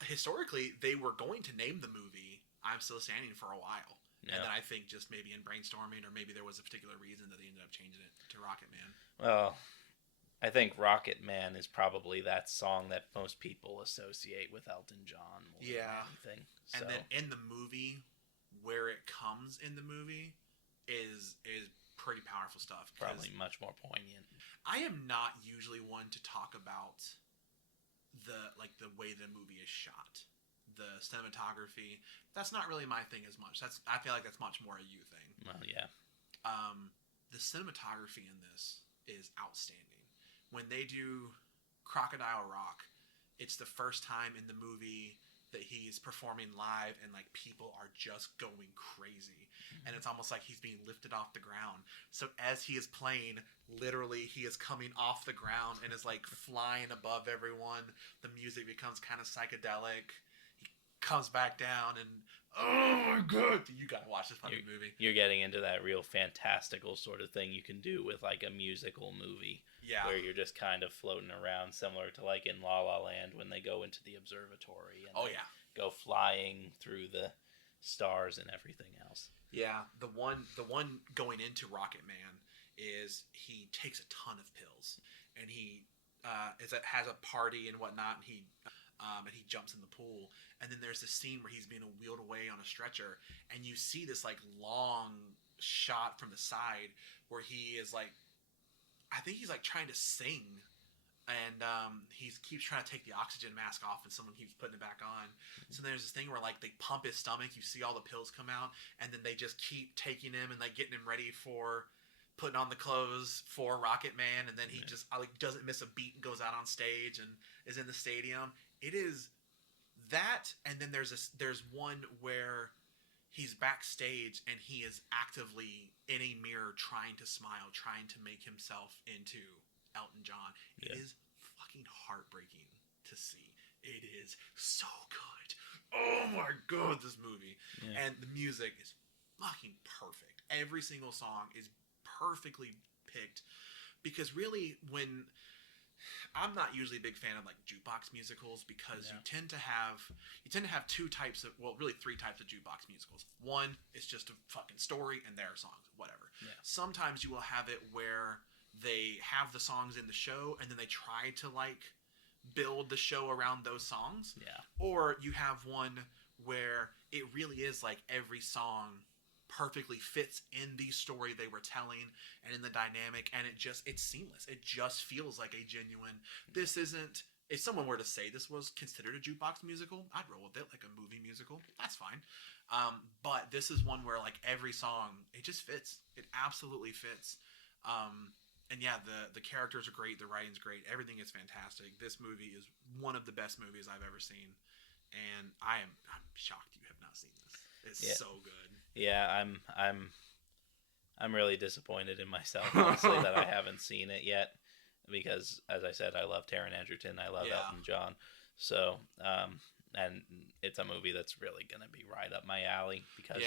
historically they were going to name the movie "I'm Still Standing" for a while, and then I think just maybe in brainstorming or maybe there was a particular reason that they ended up changing it to Rocket Man. Well, I think Rocket Man is probably that song that most people associate with Elton John more than anything. So. And then in the movie, where it comes in the movie is pretty powerful stuff. Probably much more poignant. I am not usually one to talk about the way the movie is shot. The cinematography, that's not really my thing as much. I feel like that's much more a you thing. Well, yeah. The cinematography in this is outstanding. When they do Crocodile Rock, it's the first time in the movie that he's performing live and like people are just going crazy, and it's almost like he's being lifted off the ground. So as he is playing, literally he is coming off the ground and is like flying above everyone. The music becomes kind of psychedelic. He comes back down and oh my god, you gotta watch this fucking movie. You're getting into that real fantastical sort of thing you can do with like a musical movie. Yeah. Where you're just kind of floating around, similar to like in La La Land when they go into the observatory and go flying through the stars and everything else. Yeah, the one going into Rocket Man is he takes a ton of pills and he has a party and whatnot, and he jumps in the pool, and then there's this scene where he's being wheeled away on a stretcher, and you see this like long shot from the side where he is like, I think he's like trying to sing, and he keeps trying to take the oxygen mask off, and someone keeps putting it back on. So there's this thing where like they pump his stomach, you see all the pills come out, and then they just keep taking him and like getting him ready for putting on the clothes for Rocket Man, and then he just like doesn't miss a beat and goes out on stage and is in the stadium. It is that, and then there's one where he's backstage and he is actively in a mirror trying to smile, trying to make himself into Elton John. It is fucking heartbreaking to see. It is so good. Oh my god, this movie. Yeah. And the music is fucking perfect. Every single song is perfectly picked, because really when I'm not usually a big fan of like jukebox musicals, because you tend to have two types of, well, really three types of jukebox musicals. One is just a fucking story and their songs, whatever. Yeah. Sometimes you will have it where they have the songs in the show and then they try to like build the show around those songs. Yeah. Or you have one where it really is like every song perfectly fits in the story they were telling and in the dynamic, and it's seamless. It just feels like a genuine. This isn't. If someone were to say this was considered a jukebox musical, I'd roll with it, like a movie musical. That's fine. But this is one where like every song, it just fits. It absolutely fits. And yeah, the characters are great. The writing's great. Everything is fantastic. This movie is one of the best movies I've ever seen, and I'm shocked you have not seen this. It's so good. Yeah, I'm really disappointed in myself, honestly, that I haven't seen it yet. Because, as I said, I love Taron Egerton. I love Elton John. So, and it's a movie that's really going to be right up my alley. Because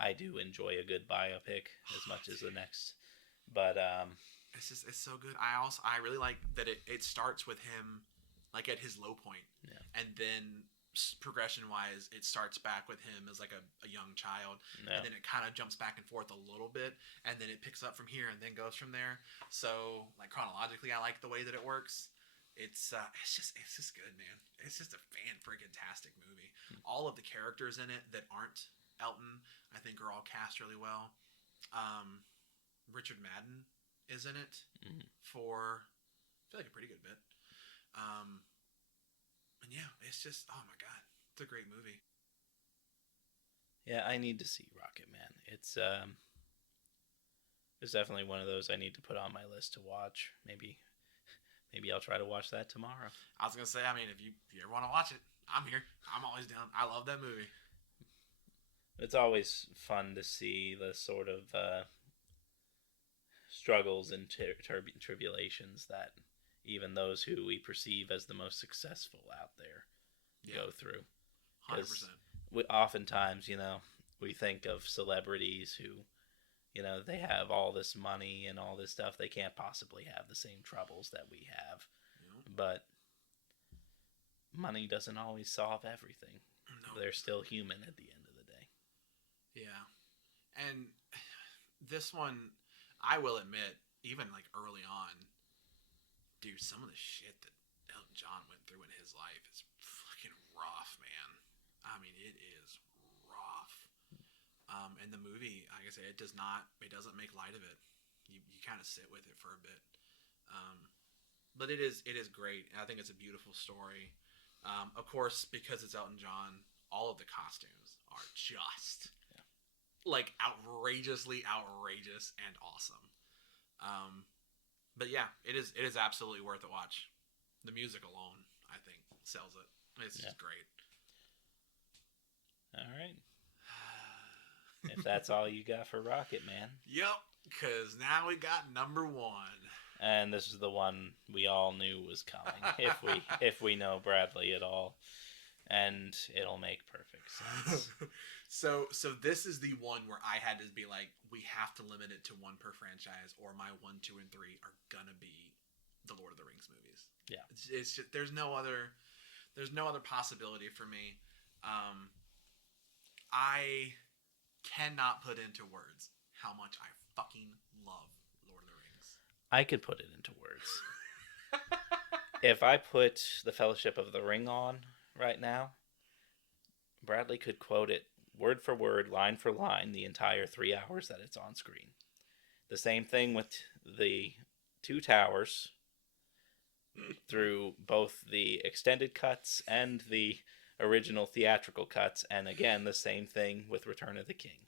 I do enjoy a good biopic as much as the next. But, it's so good. I really like that it starts with him, like, at his low point. Yeah. And then progression-wise, it starts back with him as, like, a young child. Yeah. And then it kind of jumps back and forth a little bit. And then it picks up from here and then goes from there. So, like, chronologically, I like the way that it works. It's just good, man. It's just a fan-friggin-tastic movie. All of the characters in it that aren't Elton, I think, are all cast really well. Richard Madden is in it for, I feel like, a pretty good bit. And yeah, it's just, oh my god, it's a great movie. Yeah, I need to see Rocket Man. It's definitely one of those I need to put on my list to watch. Maybe I'll try to watch that tomorrow. I was gonna say, I mean, if you ever want to watch it, I'm here. I'm always down. I love that movie. It's always fun to see the sort of struggles and tribulations that even those who we perceive as the most successful out there go through. 100%. Oftentimes, we think of celebrities who, they have all this money and all this stuff. They can't possibly have the same troubles that we have. Yep. But money doesn't always solve everything. No. They're still human at the end of the day. Yeah. And this one, I will admit, even like early on, dude, some of the shit that Elton John went through in his life is fucking rough, man. I mean, it is rough. And the movie, like I said, it doesn't make light of it. You kind of sit with it for a bit. But it is great. I think it's a beautiful story. Of course, because it's Elton John, all of the costumes are just like outrageously outrageous and awesome. But yeah, it is absolutely worth a watch. The music alone, I think, sells it. It's just great. All right. If that's all you got for Rocket Man. Yep, because now we got number one. And this is the one we all knew was coming, if we know Bradley at all. And it'll make perfect sense. So this is the one where I had to be like, we have to limit it to one per franchise, or my 1, 2, and 3 are gonna be the Lord of the Rings movies. Yeah, it's just, there's no other possibility for me. I cannot put into words how much I fucking love Lord of the Rings. I could put it into words. If I put The Fellowship of the Ring on right now, Bradley could quote it word for word, line for line, the entire 3 hours that it's on screen. The same thing with the Two Towers, through both the extended cuts and the original theatrical cuts, and again, the same thing with Return of the King.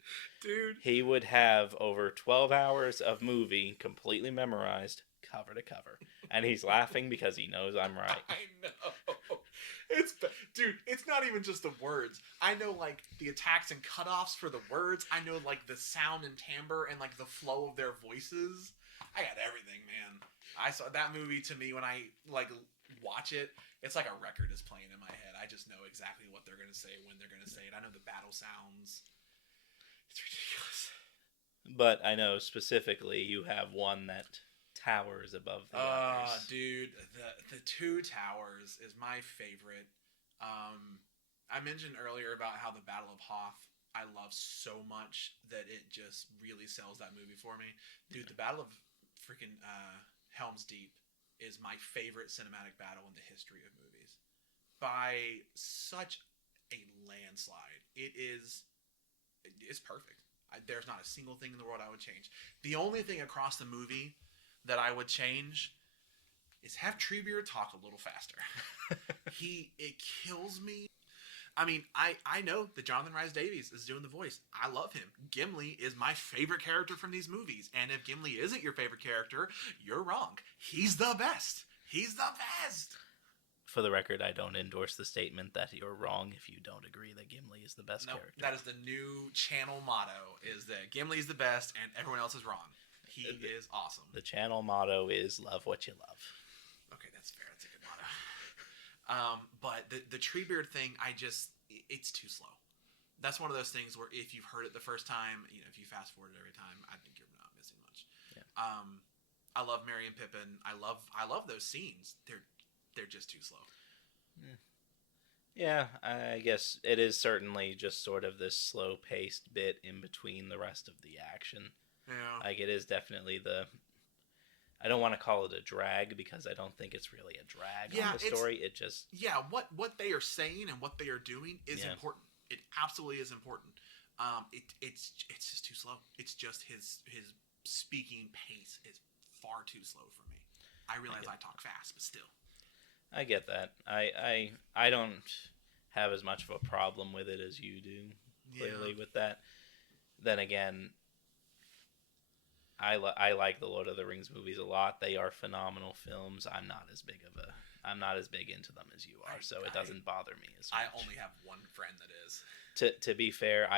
Dude. He would have over 12 hours of movie completely memorized, cover to cover. And he's laughing because he knows I'm right. I know. Dude, it's not even just the words. I know, like, the attacks and cutoffs for the words. I know, like, the sound and timbre and, like, the flow of their voices. I got everything, man. I saw that movie, to me, when I, like, watch it, it's like a record is playing in my head. I just know exactly what they're going to say, when they're going to say it. I know the battle sounds. It's ridiculous. But I know specifically you have one that towers above the others. Dude, the Two Towers is my favorite. I mentioned earlier about how the Battle of Hoth I love so much that it just really sells that movie for me. Dude, the Battle of freaking Helm's Deep is my favorite cinematic battle in the history of movies. By such a landslide. It's perfect. There's not a single thing in the world I would change. The only thing across the movie that I would change is have Treebeard talk a little faster. It kills me. I mean, I know that Jonathan Rhys Davies is doing the voice. I love him. Gimli is my favorite character from these movies. And if Gimli isn't your favorite character, you're wrong. He's the best. He's the best. For the record, I don't endorse the statement that you're wrong if you don't agree that Gimli is the best character. That is the new channel motto, is that Gimli is the best and everyone else is wrong. He is awesome. The channel motto is love what you love. Okay, that's fair. That's a good motto. But the Treebeard thing, it's too slow. That's one of those things where if you've heard it the first time, if you fast forward it every time, I think you're not missing much. Yeah. I love Merry and Pippin. I love those scenes. They're just too slow. Yeah, I guess it is certainly just sort of this slow-paced bit in between the rest of the action. Yeah. Like, it is definitely I don't want to call it a drag because I don't think it's really a drag on the story. It just... Yeah, what they are saying and what they are doing is important. It absolutely is important. It's just too slow. It's just his speaking pace is far too slow for me. I realize I talk fast, but still. I get that. I don't have as much of a problem with it as you do, clearly, with that. Then again, I like the Lord of the Rings movies a lot. They are phenomenal films. I'm not as big into them as you are, so it doesn't bother me as much. I only have one friend that is. To be fair,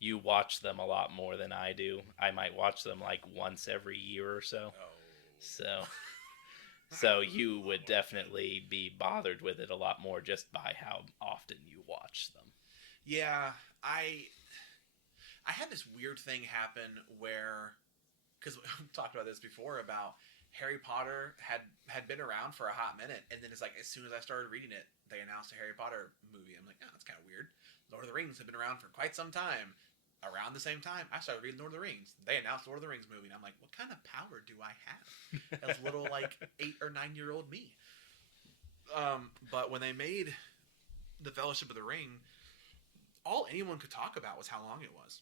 you watch them a lot more than I do. I might watch them like once every year or so. Oh. So you would definitely be bothered with it a lot more just by how often you watch them. Yeah, I had this weird thing happen where, because we talked about this before, about Harry Potter had been around for a hot minute, and then it's like as soon as I started reading it, they announced a Harry Potter movie. I'm like, oh, that's kind of weird. Lord of the Rings have been around for quite some time. Around the same time, I started reading Lord of the Rings. They announced Lord of the Rings movie, and I'm like, what kind of power do I have as little, 8 or 9-year-old me? But when they made The Fellowship of the Ring, all anyone could talk about was how long it was.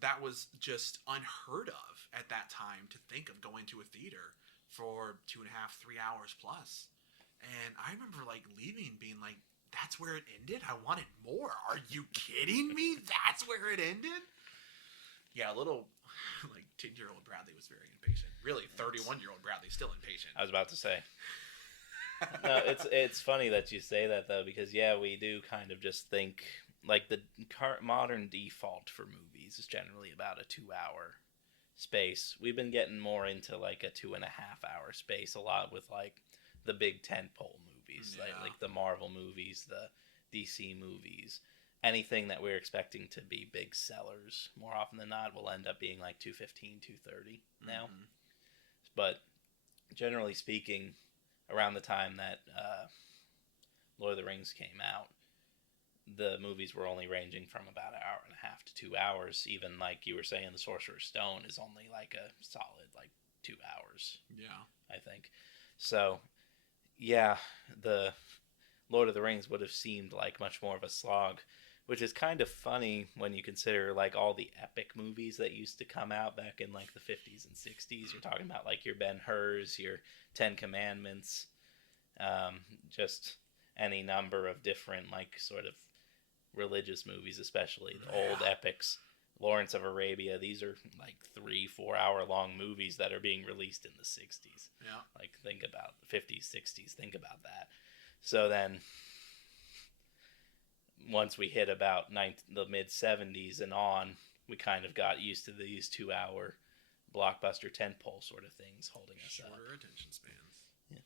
That was just unheard of at that time, to think of going to a theater for 2.5, 3 hours plus. And I remember leaving being like, that's where it ended? I wanted more. Are you kidding me? That's where it ended? Yeah, little 10-year-old Bradley was very impatient. Really, 31-year-old Bradley still impatient. I was about to say. No, it's funny that you say that, though, because we do kind of just think the modern default for movies is generally about a 2-hour space. We've been getting more into a 2.5-hour space a lot with the big tentpole movies, like the Marvel movies, the DC movies. Anything that we're expecting to be big sellers, more often than not, will end up being $215, $230 now. Mm-hmm. But generally speaking, around the time that Lord of the Rings came out, the movies were only ranging from about 1.5 hours to 2 hours. Even like you were saying, The Sorcerer's Stone is only a solid 2 hours. Yeah, I think. So, yeah, the Lord of the Rings would have seemed much more of a slog, which is kind of funny when you consider all the epic movies that used to come out back in the 50s and 60s. You're talking about your Ben-Hurs, your Ten Commandments, just any number of different sort of religious movies, especially the old epics. Lawrence of Arabia, these are 3-4 hour long movies that are being released in the 60s. Yeah. Think about the 50s, 60s, think about that. So then once we hit about the mid 70s and on, we kind of got used to these 2-hour blockbuster tentpole sort of things holding us up. Shorter attention spans. Yeah.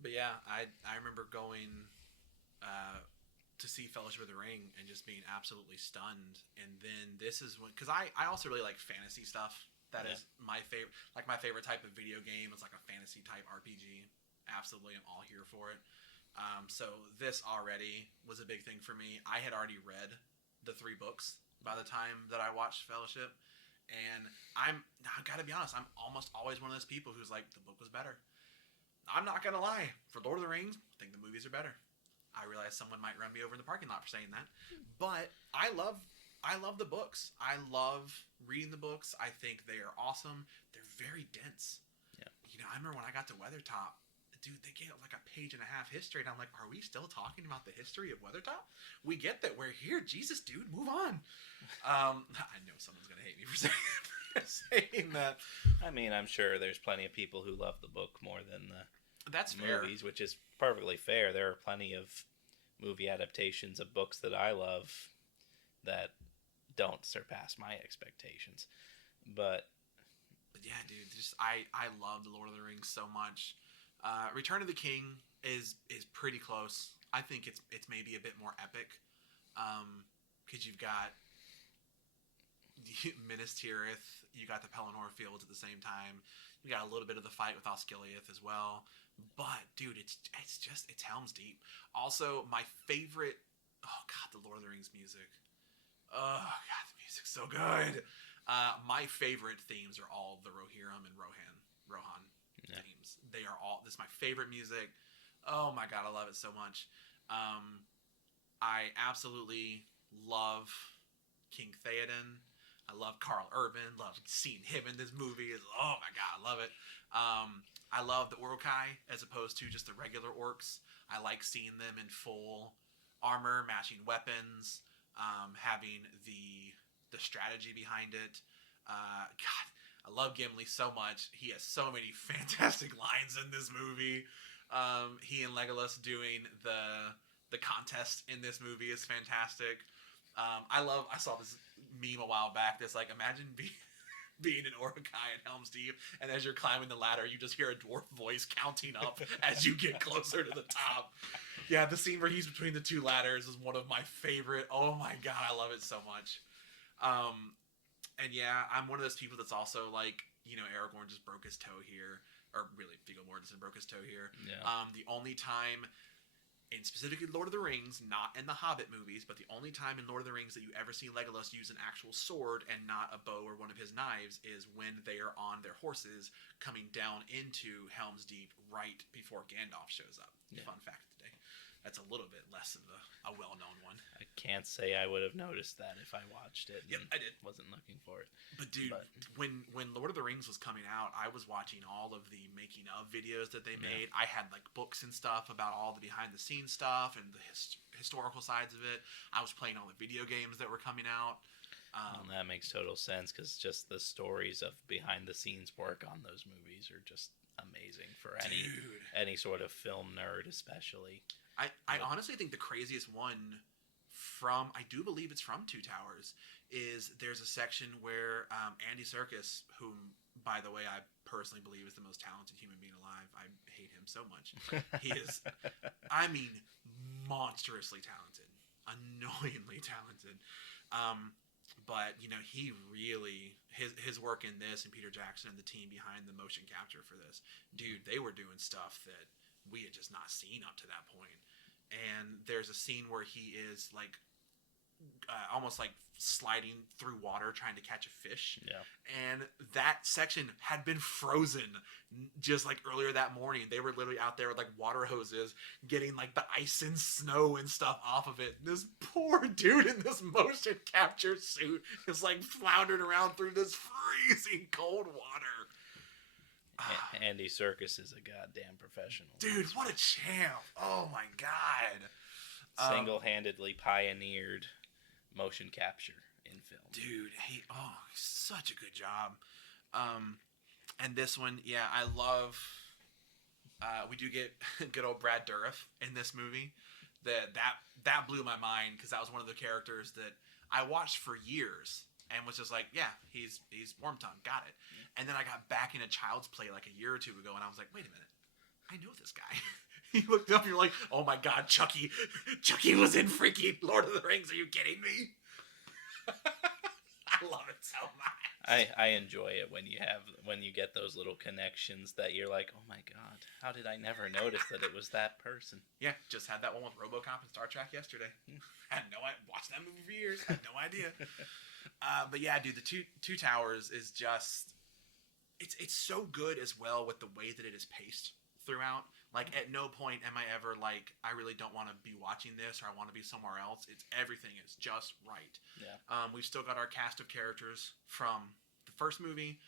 But yeah, I remember going to see Fellowship of the Ring and just being absolutely stunned. And then this is when, because I also really like fantasy stuff. That is my favorite, my favorite type of video game. It's a fantasy type RPG. Absolutely, I'm all here for it. So this already was a big thing for me. I had already read the 3 books by the time that I watched Fellowship. And I gotta be honest, I'm almost always one of those people who's like, the book was better. I'm not gonna lie. For Lord of the Rings, I think the movies are better. I realize someone might run me over in the parking lot for saying that. But I love I love the books. I love reading the books. I think they are awesome. They're very dense. Yeah. I remember when I got to Weathertop, dude, they gave like a page and a half history, and I'm like, are we still talking about the history of Weathertop? We get that we're here. Jesus, dude, move on. I know someone's gonna hate me for saying that. I mean, I'm sure there's plenty of people who love the book more than the That's fair. movies, which is perfectly fair. There are plenty of movie adaptations of books that I love that don't surpass my expectations. But yeah, dude, just I love the Lord of the Rings so much. Return of the King is pretty close. I think it's maybe a bit more epic, because you've got Minas Tirith, you got the Pelennor Fields at the same time. You got a little bit of the fight with Osgiliath as well. But dude, it's Helm's Deep. Also, my favorite. Oh god, the Lord of the Rings music. Oh god, the music's so good. My favorite themes are all the Rohirrim and Rohan themes. They are all. This is my favorite music. Oh my god, I love it so much. I absolutely love King Theoden. I love Karl Urban. Love seeing him in this movie. Oh my god, I love it. I love the Uruk-hai as opposed to just the regular orcs. I like seeing them in full armor, matching weapons, having the strategy behind it. God, I love Gimli so much. He has so many fantastic lines in this movie. He and Legolas doing the contest in this movie is fantastic. I saw this meme a while back that's like, imagine being an Uruk-hai at Helm's Deep, and as you're climbing the ladder, you just hear a dwarf voice counting up as you get closer to the top. Yeah, the scene where he's between the two ladders is one of my favorite. Oh my god, I love it so much. And yeah, I'm one of those people that's also like, Aragorn just broke his toe here, or really, Viggo Mortensen broke his toe here. Yeah. The only time in specifically Lord of the Rings, not in the Hobbit movies, but the only time in Lord of the Rings that you ever see Legolas use an actual sword and not a bow or one of his knives is when they are on their horses coming down into Helm's Deep right before Gandalf shows up. Yeah. Fun fact of the day. That's a little bit less of a well-known one. I can't say I would have noticed that if I watched it. Yep, I did. Wasn't looking for it. But dude, when Lord of the Rings was coming out, I was watching all of the making of videos that they made. I had like books and stuff about all the behind-the-scenes stuff and the historical sides of it. I was playing all the video games that were coming out. That makes total sense, because just the stories of behind-the-scenes work on those movies are just amazing for any sort of film nerd, especially. I honestly think the craziest one I do believe it's from Two Towers, is there's a section where Andy Serkis, whom, by the way, I personally believe is the most talented human being alive. I hate him so much. He is, I mean, monstrously talented. Annoyingly talented. But, he really, his work in this, and Peter Jackson and the team behind the motion capture for this, dude, they were doing stuff that we had just not seen up to that point. And there's a scene where he is like almost like sliding through water trying to catch a fish. Yeah. And that section had been frozen just like earlier that morning. They were literally out there with like water hoses getting like the ice and snow and stuff off of it. This poor dude in this motion capture suit is like floundering around through this freezing cold water. Andy Serkis is a goddamn professional. Dude, what a champ. Oh my god. Single-handedly pioneered motion capture in film. Dude, such a good job. And this one, yeah, I love, we do get good old Brad Dourif in this movie. That blew my mind, because that was one of the characters that I watched for years and was just like, yeah, he's Wormtongue, got it. And then I got back into Child's Play like a year or two ago, and I was like, wait a minute, I know this guy. You looked up, you're like, oh my god, Chucky was in freaking Lord of the Rings. Are you kidding me? I love it so much. I enjoy it when you get those little connections that you're like, oh my god, how did I never notice that it was that person? Yeah, just had that one with RoboCop and Star Trek yesterday. Watched that movie for years. Had no idea. But yeah, dude, the Two Towers is just, it's so good as well with the way that it is paced throughout. Like, at no point am I ever like, I really don't want to be watching this, or I want to be somewhere else. It's everything is just right. Yeah. We've still got our cast of characters from the first movie,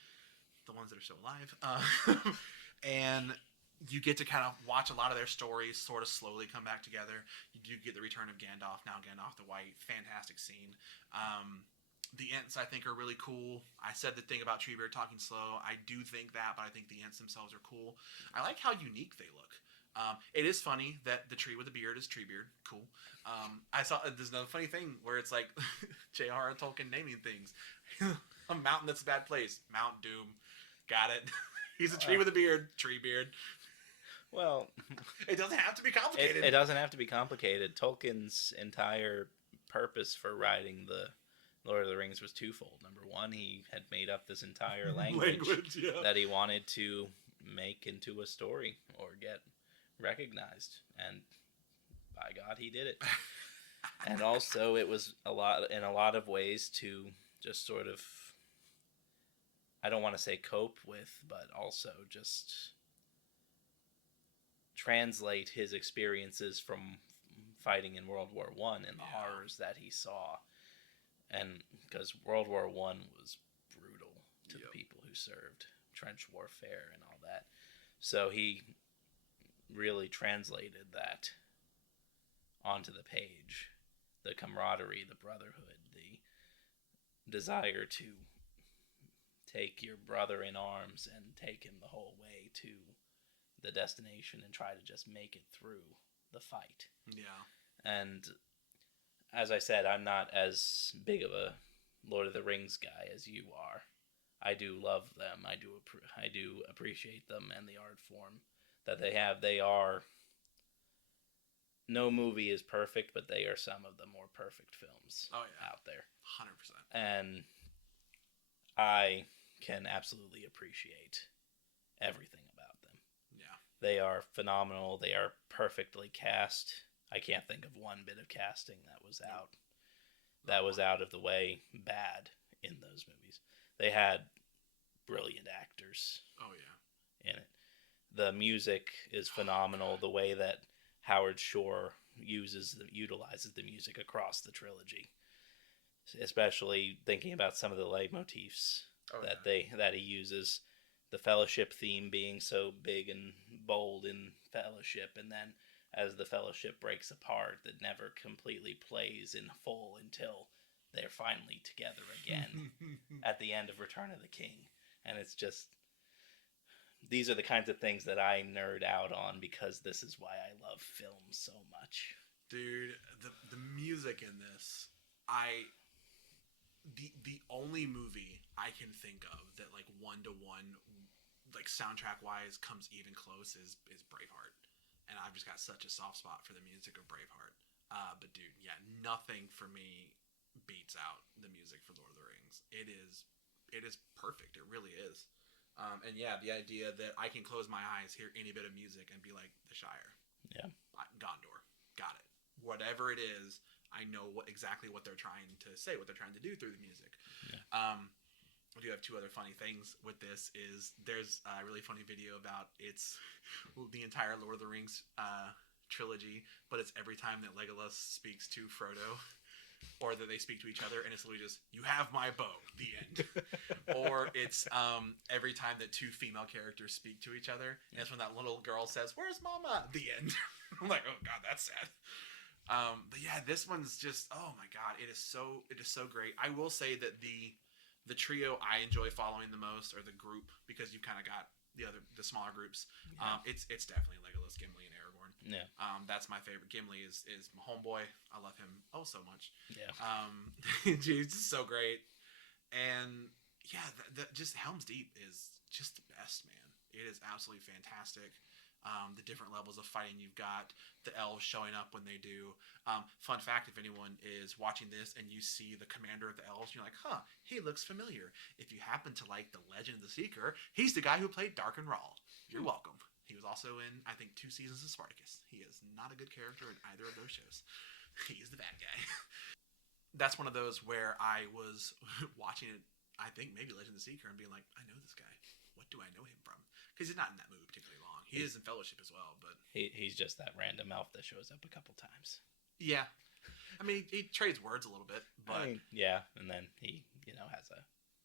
the ones that are still alive, and you get to kind of watch a lot of their stories sort of slowly come back together. You do get the return of Gandalf, now Gandalf the White. Fantastic scene. The Ents, I think, are really cool. I said the thing about Treebeard talking slow. I do think that, but I think the Ents themselves are cool. I like how unique they look. It is funny that the tree with the beard is Treebeard. Cool. I saw there's another funny thing where it's like J.R.R. Tolkien naming things. A mountain that's a bad place. Mount Doom. Got it. He's a tree with a beard. Treebeard. Well, it doesn't have to be complicated. It doesn't have to be complicated. Tolkien's entire purpose for writing the Lord of the Rings was twofold. Number one, he had made up this entire language that he wanted to make into a story or get recognized, and by God, he did it. And also, it was in a lot of ways to just sort of, I don't want to say cope with, but also just translate his experiences from fighting in World War I and the horrors that he saw. And because World War I was brutal to the people who served, trench warfare and all that. So he really translated that onto the page. The camaraderie, the brotherhood, the desire to take your brother in arms and take him the whole way to the destination and try to just make it through the fight. Yeah. And as I said, I'm not as big of a Lord of the Rings guy as you are. I do love them. I do appreciate them and the art form that they have. They are... No movie is perfect, but they are some of the more perfect films out there. 100%. And I can absolutely appreciate everything about them. Yeah. They are phenomenal. They are perfectly cast. I can't think of one bit of casting that was out of the way bad in those movies. They had brilliant actors. Oh yeah. In it. The music is phenomenal. The way that Howard Shore utilizes the music across the trilogy, especially thinking about some of the leitmotifs that he uses. The Fellowship theme being so big and bold in Fellowship, and then as the Fellowship breaks apart, that never completely plays in full until they're finally together again at the end of Return of the King. And it's just, these are the kinds of things that I nerd out on because this is why I love film so much. Dude, the music in this, the only movie I can think of that like one-to-one, like soundtrack wise, comes even close is Braveheart. And I've just got such a soft spot for the music of Braveheart. But dude, yeah, nothing for me beats out the music for Lord of the Rings. It is perfect. It really is. And yeah, the idea that I can close my eyes, hear any bit of music, and be like, the Shire. Yeah. Gondor. Got it. Whatever it is, I know exactly what they're trying to say, what they're trying to do through the music. Yeah. I do have two other funny things with this. There's a really funny video about the entire Lord of the Rings trilogy, but it's every time that Legolas speaks to Frodo, or that they speak to each other, and it's literally just, you have my bow, the end. Or it's every time that two female characters speak to each other, and it's when that little girl says, where's mama? The end. I'm like, oh god, that's sad. But yeah, this one's just, oh my god, it is so great. I will say that the trio I enjoy following the most, or the group, because you kind of got the smaller groups. Yeah. It's definitely Legolas, Gimli, and Aragorn. Yeah. That's my favorite. Gimli is my homeboy. I love him so much. Yeah. He's just so great. And yeah, just Helm's Deep is just the best, man. It is absolutely fantastic. The different levels of fighting you've got, the elves showing up when they do. Fun fact, if anyone is watching this and you see the commander of the elves, you're like, huh, he looks familiar. If you happen to like The Legend of the Seeker, he's the guy who played Darken Rahl. You're welcome. He was also in, I think, 2 seasons of Spartacus. He is not a good character in either of those shows. He is the bad guy. That's one of those where I was watching it, I think maybe Legend of the Seeker, and being like, I know this guy. What do I know him from? Because he's not in that movie particularly long. He is in Fellowship as well, but he's just that random elf that shows up a couple times. yeah. I mean, he trades words a little bit, but I mean, yeah, and then he, has a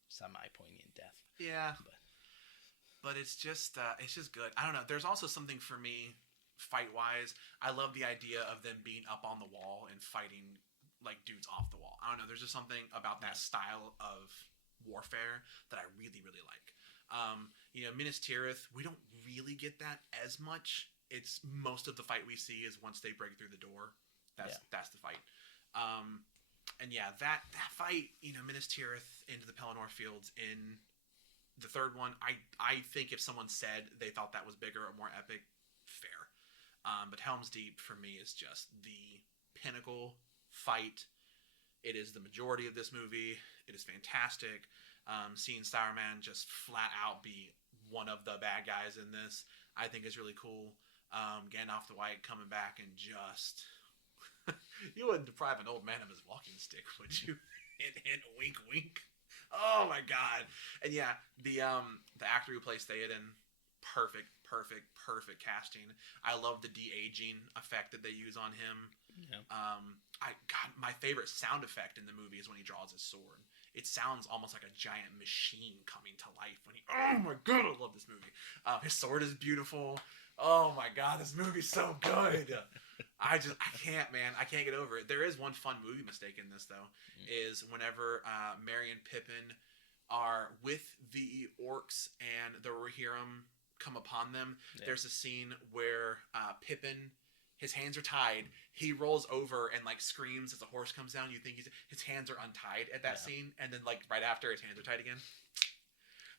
semi-poignant death. yeah. But it's just good. I don't know. There's also something for me, fight-wise. I love the idea of them being up on the wall and fighting like dudes off the wall. I don't know. There's just something about that style of warfare that I really, really like. Minas Tirith, we don't really get that as much. It's most of the fight we see is once they break through the door. That's the fight. And yeah, that fight, Minas Tirith into the Pelennor Fields in the third one, I think if someone said they thought that was bigger or more epic, fair. But Helm's Deep for me is just the pinnacle fight. It is the majority of this movie. It is fantastic. Seeing Sauron just flat out be one of the bad guys in this, I think is really cool. Gandalf the White coming back and just you wouldn't deprive an old man of his walking stick, would you? Hint, hint, wink, wink. Oh my god! And yeah, the actor who plays Theoden, perfect casting. I love the de-aging effect that they use on him. Yeah. My favorite sound effect in the movie is when he draws his sword. It sounds almost like a giant machine coming to life when he. Oh my god! I love this movie. His sword is beautiful. Oh my god, this movie's so good. I can't, man. I can't get over it. There is one fun movie mistake in this, though, is whenever Merry and Pippin are with the orcs and the Rohirrim come upon them, there's a scene where Pippin, his hands are tied. He rolls over and, like, screams as a horse comes down. You think his hands are untied at that scene, and then, like, right after, his hands are tied again.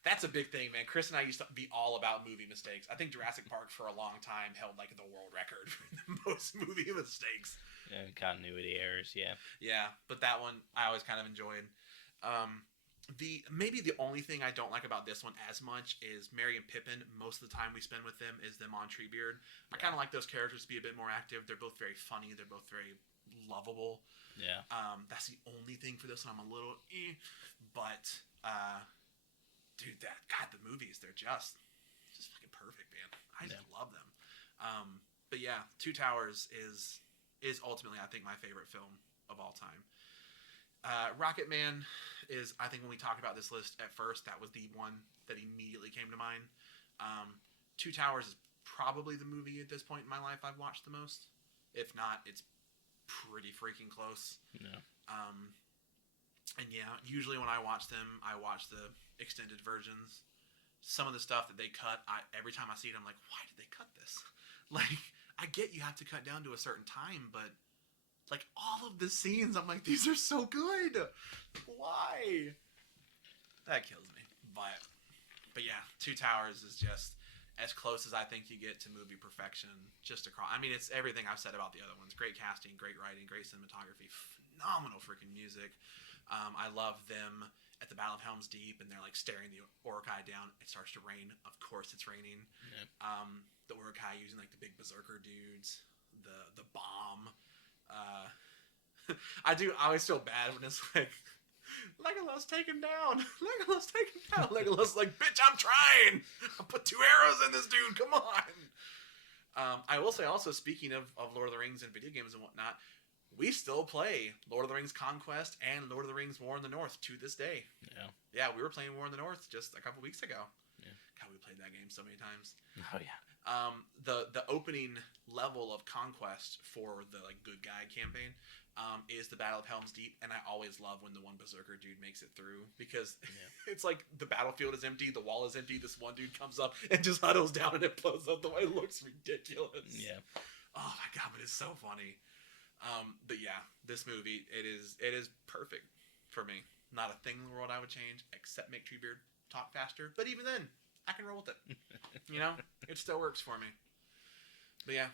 That's a big thing, man. Chris and I used to be all about movie mistakes. I think Jurassic Park for a long time held like the world record for the most movie mistakes. And continuity errors, yeah. Yeah, but that one I always kind of enjoyed. Maybe the only thing I don't like about this one as much is Merry and Pippin. Most of the time we spend with them is them on Treebeard. I kind of like those characters to be a bit more active. They're both very funny. They're both very lovable. Yeah. That's the only thing for this one I'm a little but dude, the movies, they're just fucking perfect, man. I just love them. But yeah, Two Towers is ultimately, I think, my favorite film of all time. Rocket Man is, I think when we talked about this list at first, that was the one that immediately came to mind. Two Towers is probably the movie at this point in my life I've watched the most. If not, it's pretty freaking close. Yeah. And yeah, usually when I watch them, I watch the extended versions. Some of the stuff that they cut, every time I see it, I'm like, why did they cut this? Like, I get you have to cut down to a certain time, but like all of the scenes, I'm like, these are so good. Why? That kills me. But yeah, Two Towers is just as close as I think you get to movie perfection. Just across. I mean, it's everything I've said about the other ones. Great casting, great writing, great cinematography, phenomenal freaking music. I love them at the Battle of Helm's Deep, and they're like staring the Uruk-hai down. It starts to rain. Of course, it's raining. Yeah. The Uruk-hai using like the big berserker dudes, the bomb. I always feel bad when it's like Legolas, take him down. Legolas, take him down. Legolas like, bitch, I'm trying. I put 2 arrows in this dude. Come on. I will say also, speaking of Lord of the Rings and video games and whatnot, we still play Lord of the Rings Conquest and Lord of the Rings War in the North to this day. Yeah. Yeah, we were playing War in the North just a couple weeks ago. Yeah. God, we played that game so many times. Oh yeah. The opening level of Conquest for the like good guy campaign is the Battle of Helm's Deep, and I always love when the one berserker dude makes it through, because it's like the battlefield is empty, the wall is empty, this one dude comes up and just huddles down and it blows up. The way it looks ridiculous. Yeah. Oh my god, but it's so funny. But yeah, this movie, it is perfect for me. Not a thing in the world I would change except make Treebeard talk faster. But even then, I can roll with it. It still works for me. But yeah,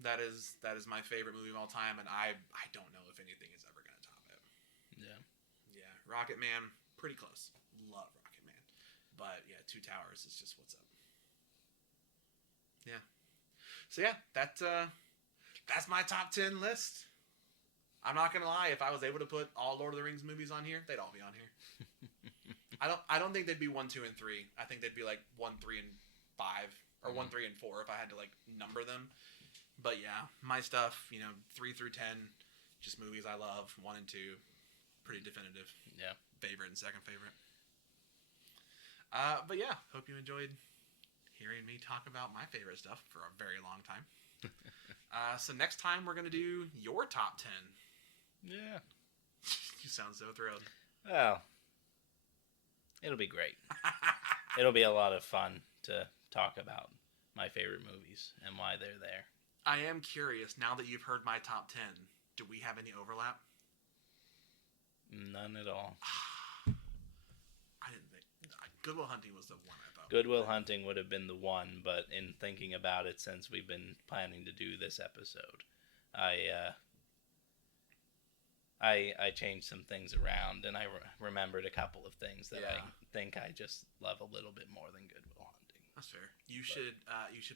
that is my favorite movie of all time, and I don't know if anything is ever gonna top it. Yeah. Yeah, Rocket Man, pretty close. Love Rocket Man, but yeah, Two Towers is just what's up. Yeah. So yeah, that's my top 10 list. I'm not gonna lie, if I was able to put all Lord of the Rings movies on here, they'd all be on here. I don't think they'd be 1, 2, and 3. I think they'd be like 1, 3, and 5 or 1, 3, and 4 if I had to like number them. But yeah, my stuff, 3 through 10, just movies I love. 1 and 2, pretty definitive. Yeah. Favorite and second favorite. But yeah, hope you enjoyed hearing me talk about my favorite stuff for a very long time. So next time we're gonna do your top 10. Yeah. You sound so thrilled. Well, it'll be great. It'll be a lot of fun to talk about my favorite movies and why they're there. I am curious, now that you've heard my top 10, do we have any overlap? None at all. I didn't think. Good Will Hunting was the one I thought. Good Will Hunting would have been the one, but in thinking about it since we've been planning to do this episode, I changed some things around, and I remembered a couple of things that I think I just love a little bit more than Good Will Hunting. That's fair. You should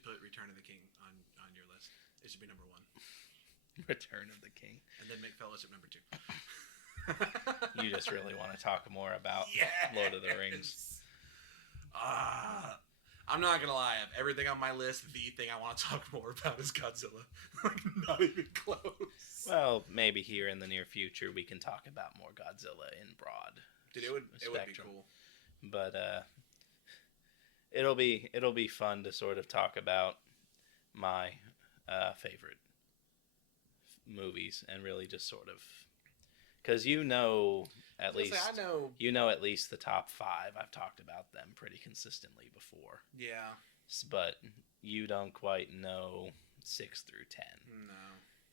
put Return of the King on your list. It should be number 1. Return of the King. And then make Fellowship number 2. You just really want to talk more about Lord of the Rings. I'm not gonna lie. Of everything on my list, the thing I want to talk more about is Godzilla. Like, not even close. Well, maybe here in the near future we can talk about more Godzilla in broad. Dude, it would be cool. But it'll be fun to sort of talk about my favorite movies and really just sort of, because at least the top 5. I've talked about them pretty consistently before. Yeah. But you don't quite know 6 through 10.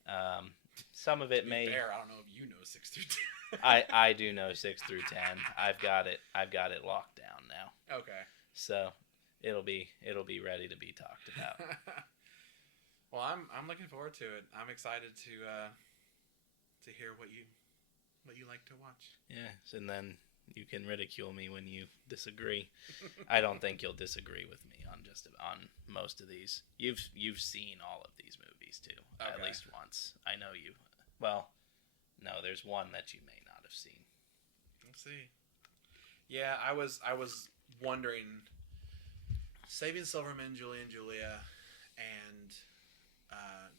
No. Some of it may. Fair, I don't know if you know 6 through 10. I do know 6 through 10. I've got it locked down now. Okay. So it'll be ready to be talked about. Well, I'm looking forward to it. I'm excited to hear what you like to watch. Yes, and then you can ridicule me when you disagree. I don't think you'll disagree with me on most of these. You've seen all of these movies too, okay. At least once. I know you. Well, no, there's one that you may not have seen. Let's see. Yeah, I was wondering. Saving Silverman, Julie and Julia, and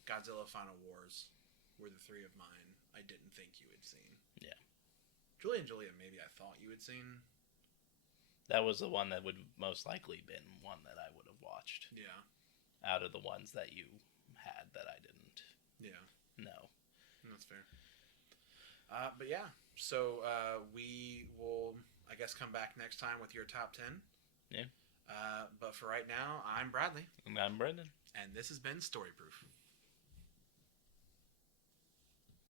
Godzilla Final Wars were the 3 of mine I didn't think you had seen. Yeah. Julie and Julia, maybe I thought you had seen. That was the one that would most likely been one that I would have watched. Yeah. Out of the ones that you had that I didn't. Yeah. No. That's fair. But yeah, so we will, I guess, come back next time with your top 10. Yeah. But for right now, I'm Bradley. And I'm Brendan. And this has been Story Proof.